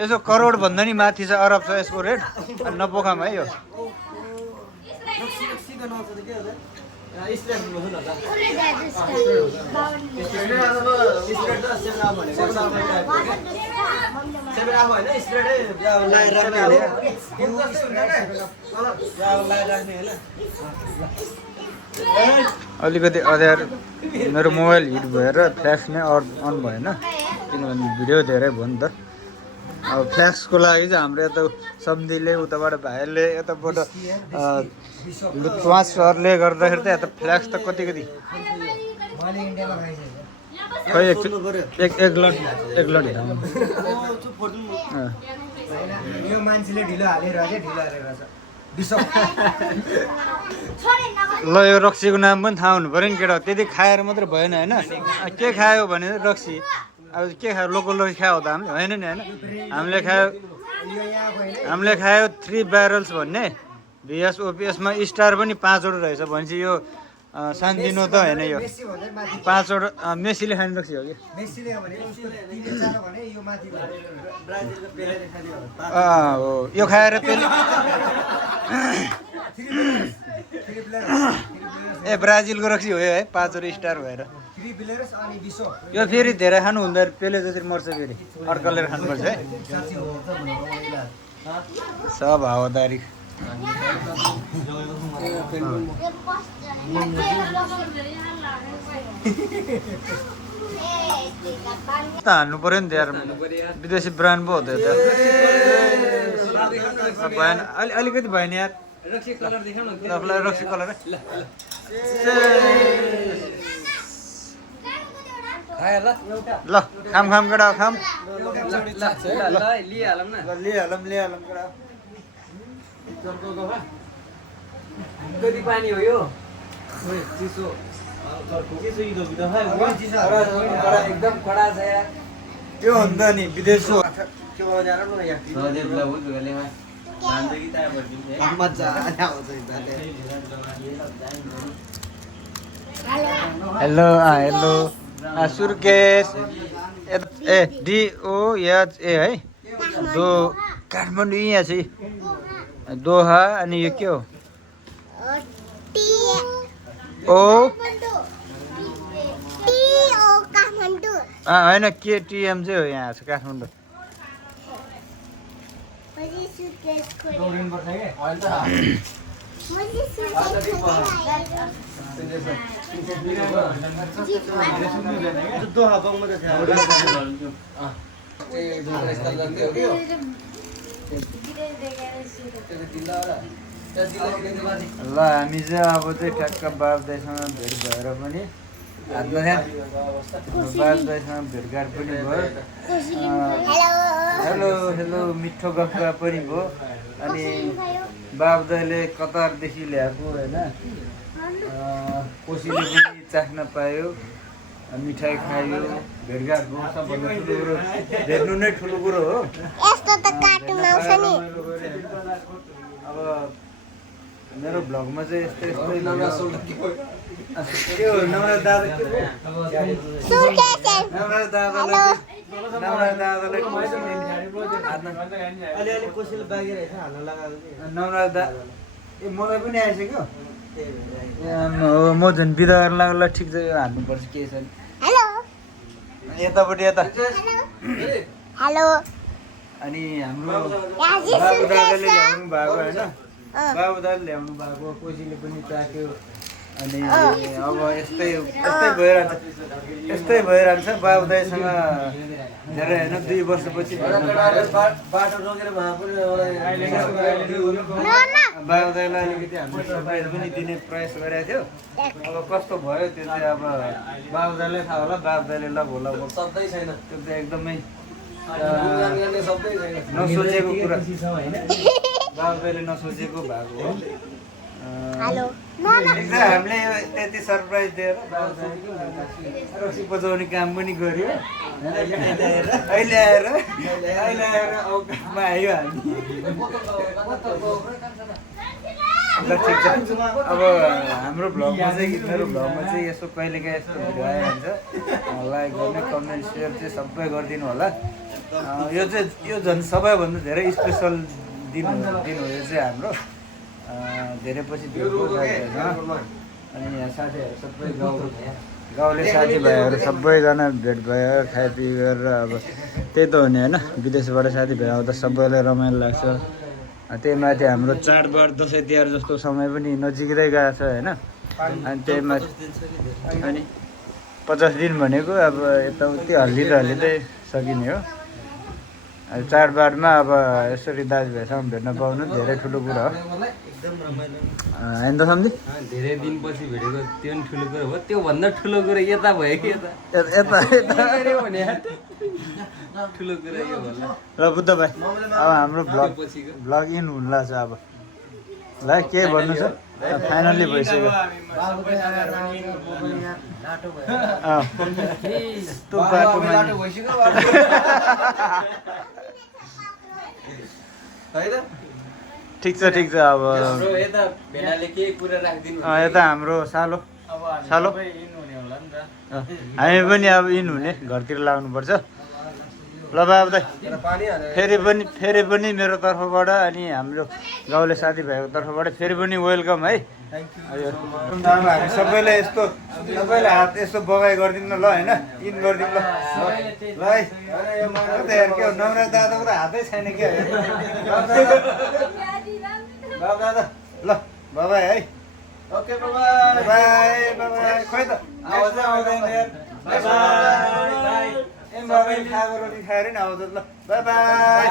यसो करोड भन्दा नि माथि छ अरब छ यसको रेट अनि नपोखाम है यो अलिकति अँध्यार मेरो मोबाइल हिट भएर फ्ल्यास नै अन भएन किनभने भिडियो धेरै भयो नि त अब फ्ल्याक्सको लागि चाहिँ हाम्रो यता सम्धीले उताबाट भाइहरूले यताबाट 5 सरले गर्दाखेरि त यता फ्ल्याक्स त कति कति खै एक लट यो मान्छेले ढिलो हालेर चाहिँ ढिलो हालेर ल यो रक्सीको नाम पनि थाहा हुनु पऱ्यो नि केटा त्यति खाएर मात्रै भएन होइन के खायो भने रक्सी अब के खायो लोकल रक्सी खायो त हामीले होइन नि होइन हामीले खायो 3 ब्यारल्स भन्ने भिएसओपिएसमा स्टार पनि 5 वटा रहेछ भनेपछि यो सानदिनो त होइन यो 5 वटा मेसीले खाने रक्सी हो कि हो यो खाएर पेले ए ब्राजिलको रक्सी हो है 5 वटा स्टार भएर यो फेरि धेरै खानु हुँदा पेले जसरी मर्छ फेरि अर्काले खानुपर्छ है सब हावादारी हाल्नु पर्यो नि त यार विदेशी ब्रान्ड पो हो त भएन अलिकति भएन यार रक्सी कलर ल खाम केटा खाम लिहालौँ केटा कति पानी हो यो चिसो एकदम कडा छ यार त्यो हो नि त नि विदेश हेलो हेलो सुर्केश ए DOHA है दो काठमाडौँ यहाँ चाहिँ दोहा अनि यो के हो होइन KTM चाहिँ हो यहाँ छ काठमाडौँ ल हामी चाहिँ अब चाहिँ ठ्याक्क बाबुदाइसँग भेट भएर पनि बाबुदाइसँग भेटघाट पनि भयो हेलो मिठो गफगाफ पनि भयो अनि बाबुदाइले कतारदेखि ल्याएको होइन कोसीले पनि चाख्न पायो मिठाई खायो भेटघाट भयो सबभन्दा ठुलो कुरो भेट्नु नै ठुलो कुरो हो अब मेरो भ्लगमा चाहिँ यस्तै के हो नम्रता दादा के भयो नम्रता दादालाई अलिअलि कोसीले बाँकी रहेछ हाल्न लगाएको कि नम्रता ए मलाई पनि आइसक्यो हो म झन् बिदा गर्न लाग्ला ठिक छ यो हान्नुपर्छ के छ यतापट्टि यता अनि हाम्रो बाबु दादाले ल्याउनु भएको होइन बाबु दादाले ल्याउनु भएको कोसीले पनि चाख्यो अनि अब यस्तै भइरहन्छ बाबु दाइसँग धेरै होइन 2 वर्षपछि बाटो रोकेर भए पनि बाबु दाइलाई अलिकति हामीले सरप्राइज पनि दिने प्रयास गरेको थियो अब कस्तो भयो त्यो चाहिँ अब बाबु दाइलाई थाहा होला बाबु दाइले ल होला शब्दै छैन त्यो चाहिँ एकदमै शब्दै छैन नसोचेको कुरा बाबु दाइले नसोचेको भएको हो हामीले यो त्यति सरप्राइज दिएर रक्सी बजाउने काम पनि गर्यो अहिले आएर औकातमा आयो हामी ल ठिक छ अब हाम्रो भ्लगमा चाहिँ मेरो भ्लगमा चाहिँ यसो कहिलेकाहीँ यस्तो भिडियो आइरहन्छ लाइक गर्ने कमेन्ट सेयर चाहिँ सबै गरिदिनु होला यो चाहिँ यो झन् सबैभन्दा धेरै स्पेसल दिन हो यो चाहिँ हाम्रो धेरै पछि भेट्नु होइन अनि यहाँ साथीहरू सबै गाउँले साथीभाइहरू सबैजना भेट भयो खाइपिई गरेर अब त्यही त हो नि होइन विदेशबाट साथीभाइ आउँदा सबैलाई रमाइलो लाग्छ त्यही माथि हाम्रो चाडबाड दसैँ तिहार जस्तो समय पनि नजिकै गएको छ होइन अनि त्यही माथि अनि 50 दिन भनेको अब यताउति हल्लिँदै सकिने हो चाडबाडमा अब यसरी दाजुभाइसँग भेट्न पाउनु धेरै ठुलो कुरा हो होइन त सम्झि धेरै दिनपछि भेटेको त्यो पनि ठुलो कुरो हो त्योभन्दा ठुलो कुरो यता भयो कि यता ठुलो कुरा यो होला ल बुद्ध भाइ अब हाम्रो भ्लग इन हुन लाग्छ अब ल के भन्नु छ फाइनल्ली भइसक्यो त्यो बाटोमा ठिक छ अब यता भेनाले केही कुरा राखिदिनु यता हाम्रो सालो हामी पनि अब इन हुने घरतिर लाग्नुपर्छ ल बाबु दाइ फेरि पनि मेरो तर्फबाट अनि हाम्रो गाउँले साथीभाइको तर्फबाट फेरि पनि वेलकम है हामी सबैलाई हात यस्तो बगाइ गरिदिनु न ल होइन इन गरिदिनु ल है के हो नम्रता दादाको त हातै छैन क्या बाबु दादा ल बाबाई है ओके बाइ खोइ त आवाज आउँदैन यार बाई बाई खाएको रोटी खाएर नि आउँछ ल बाई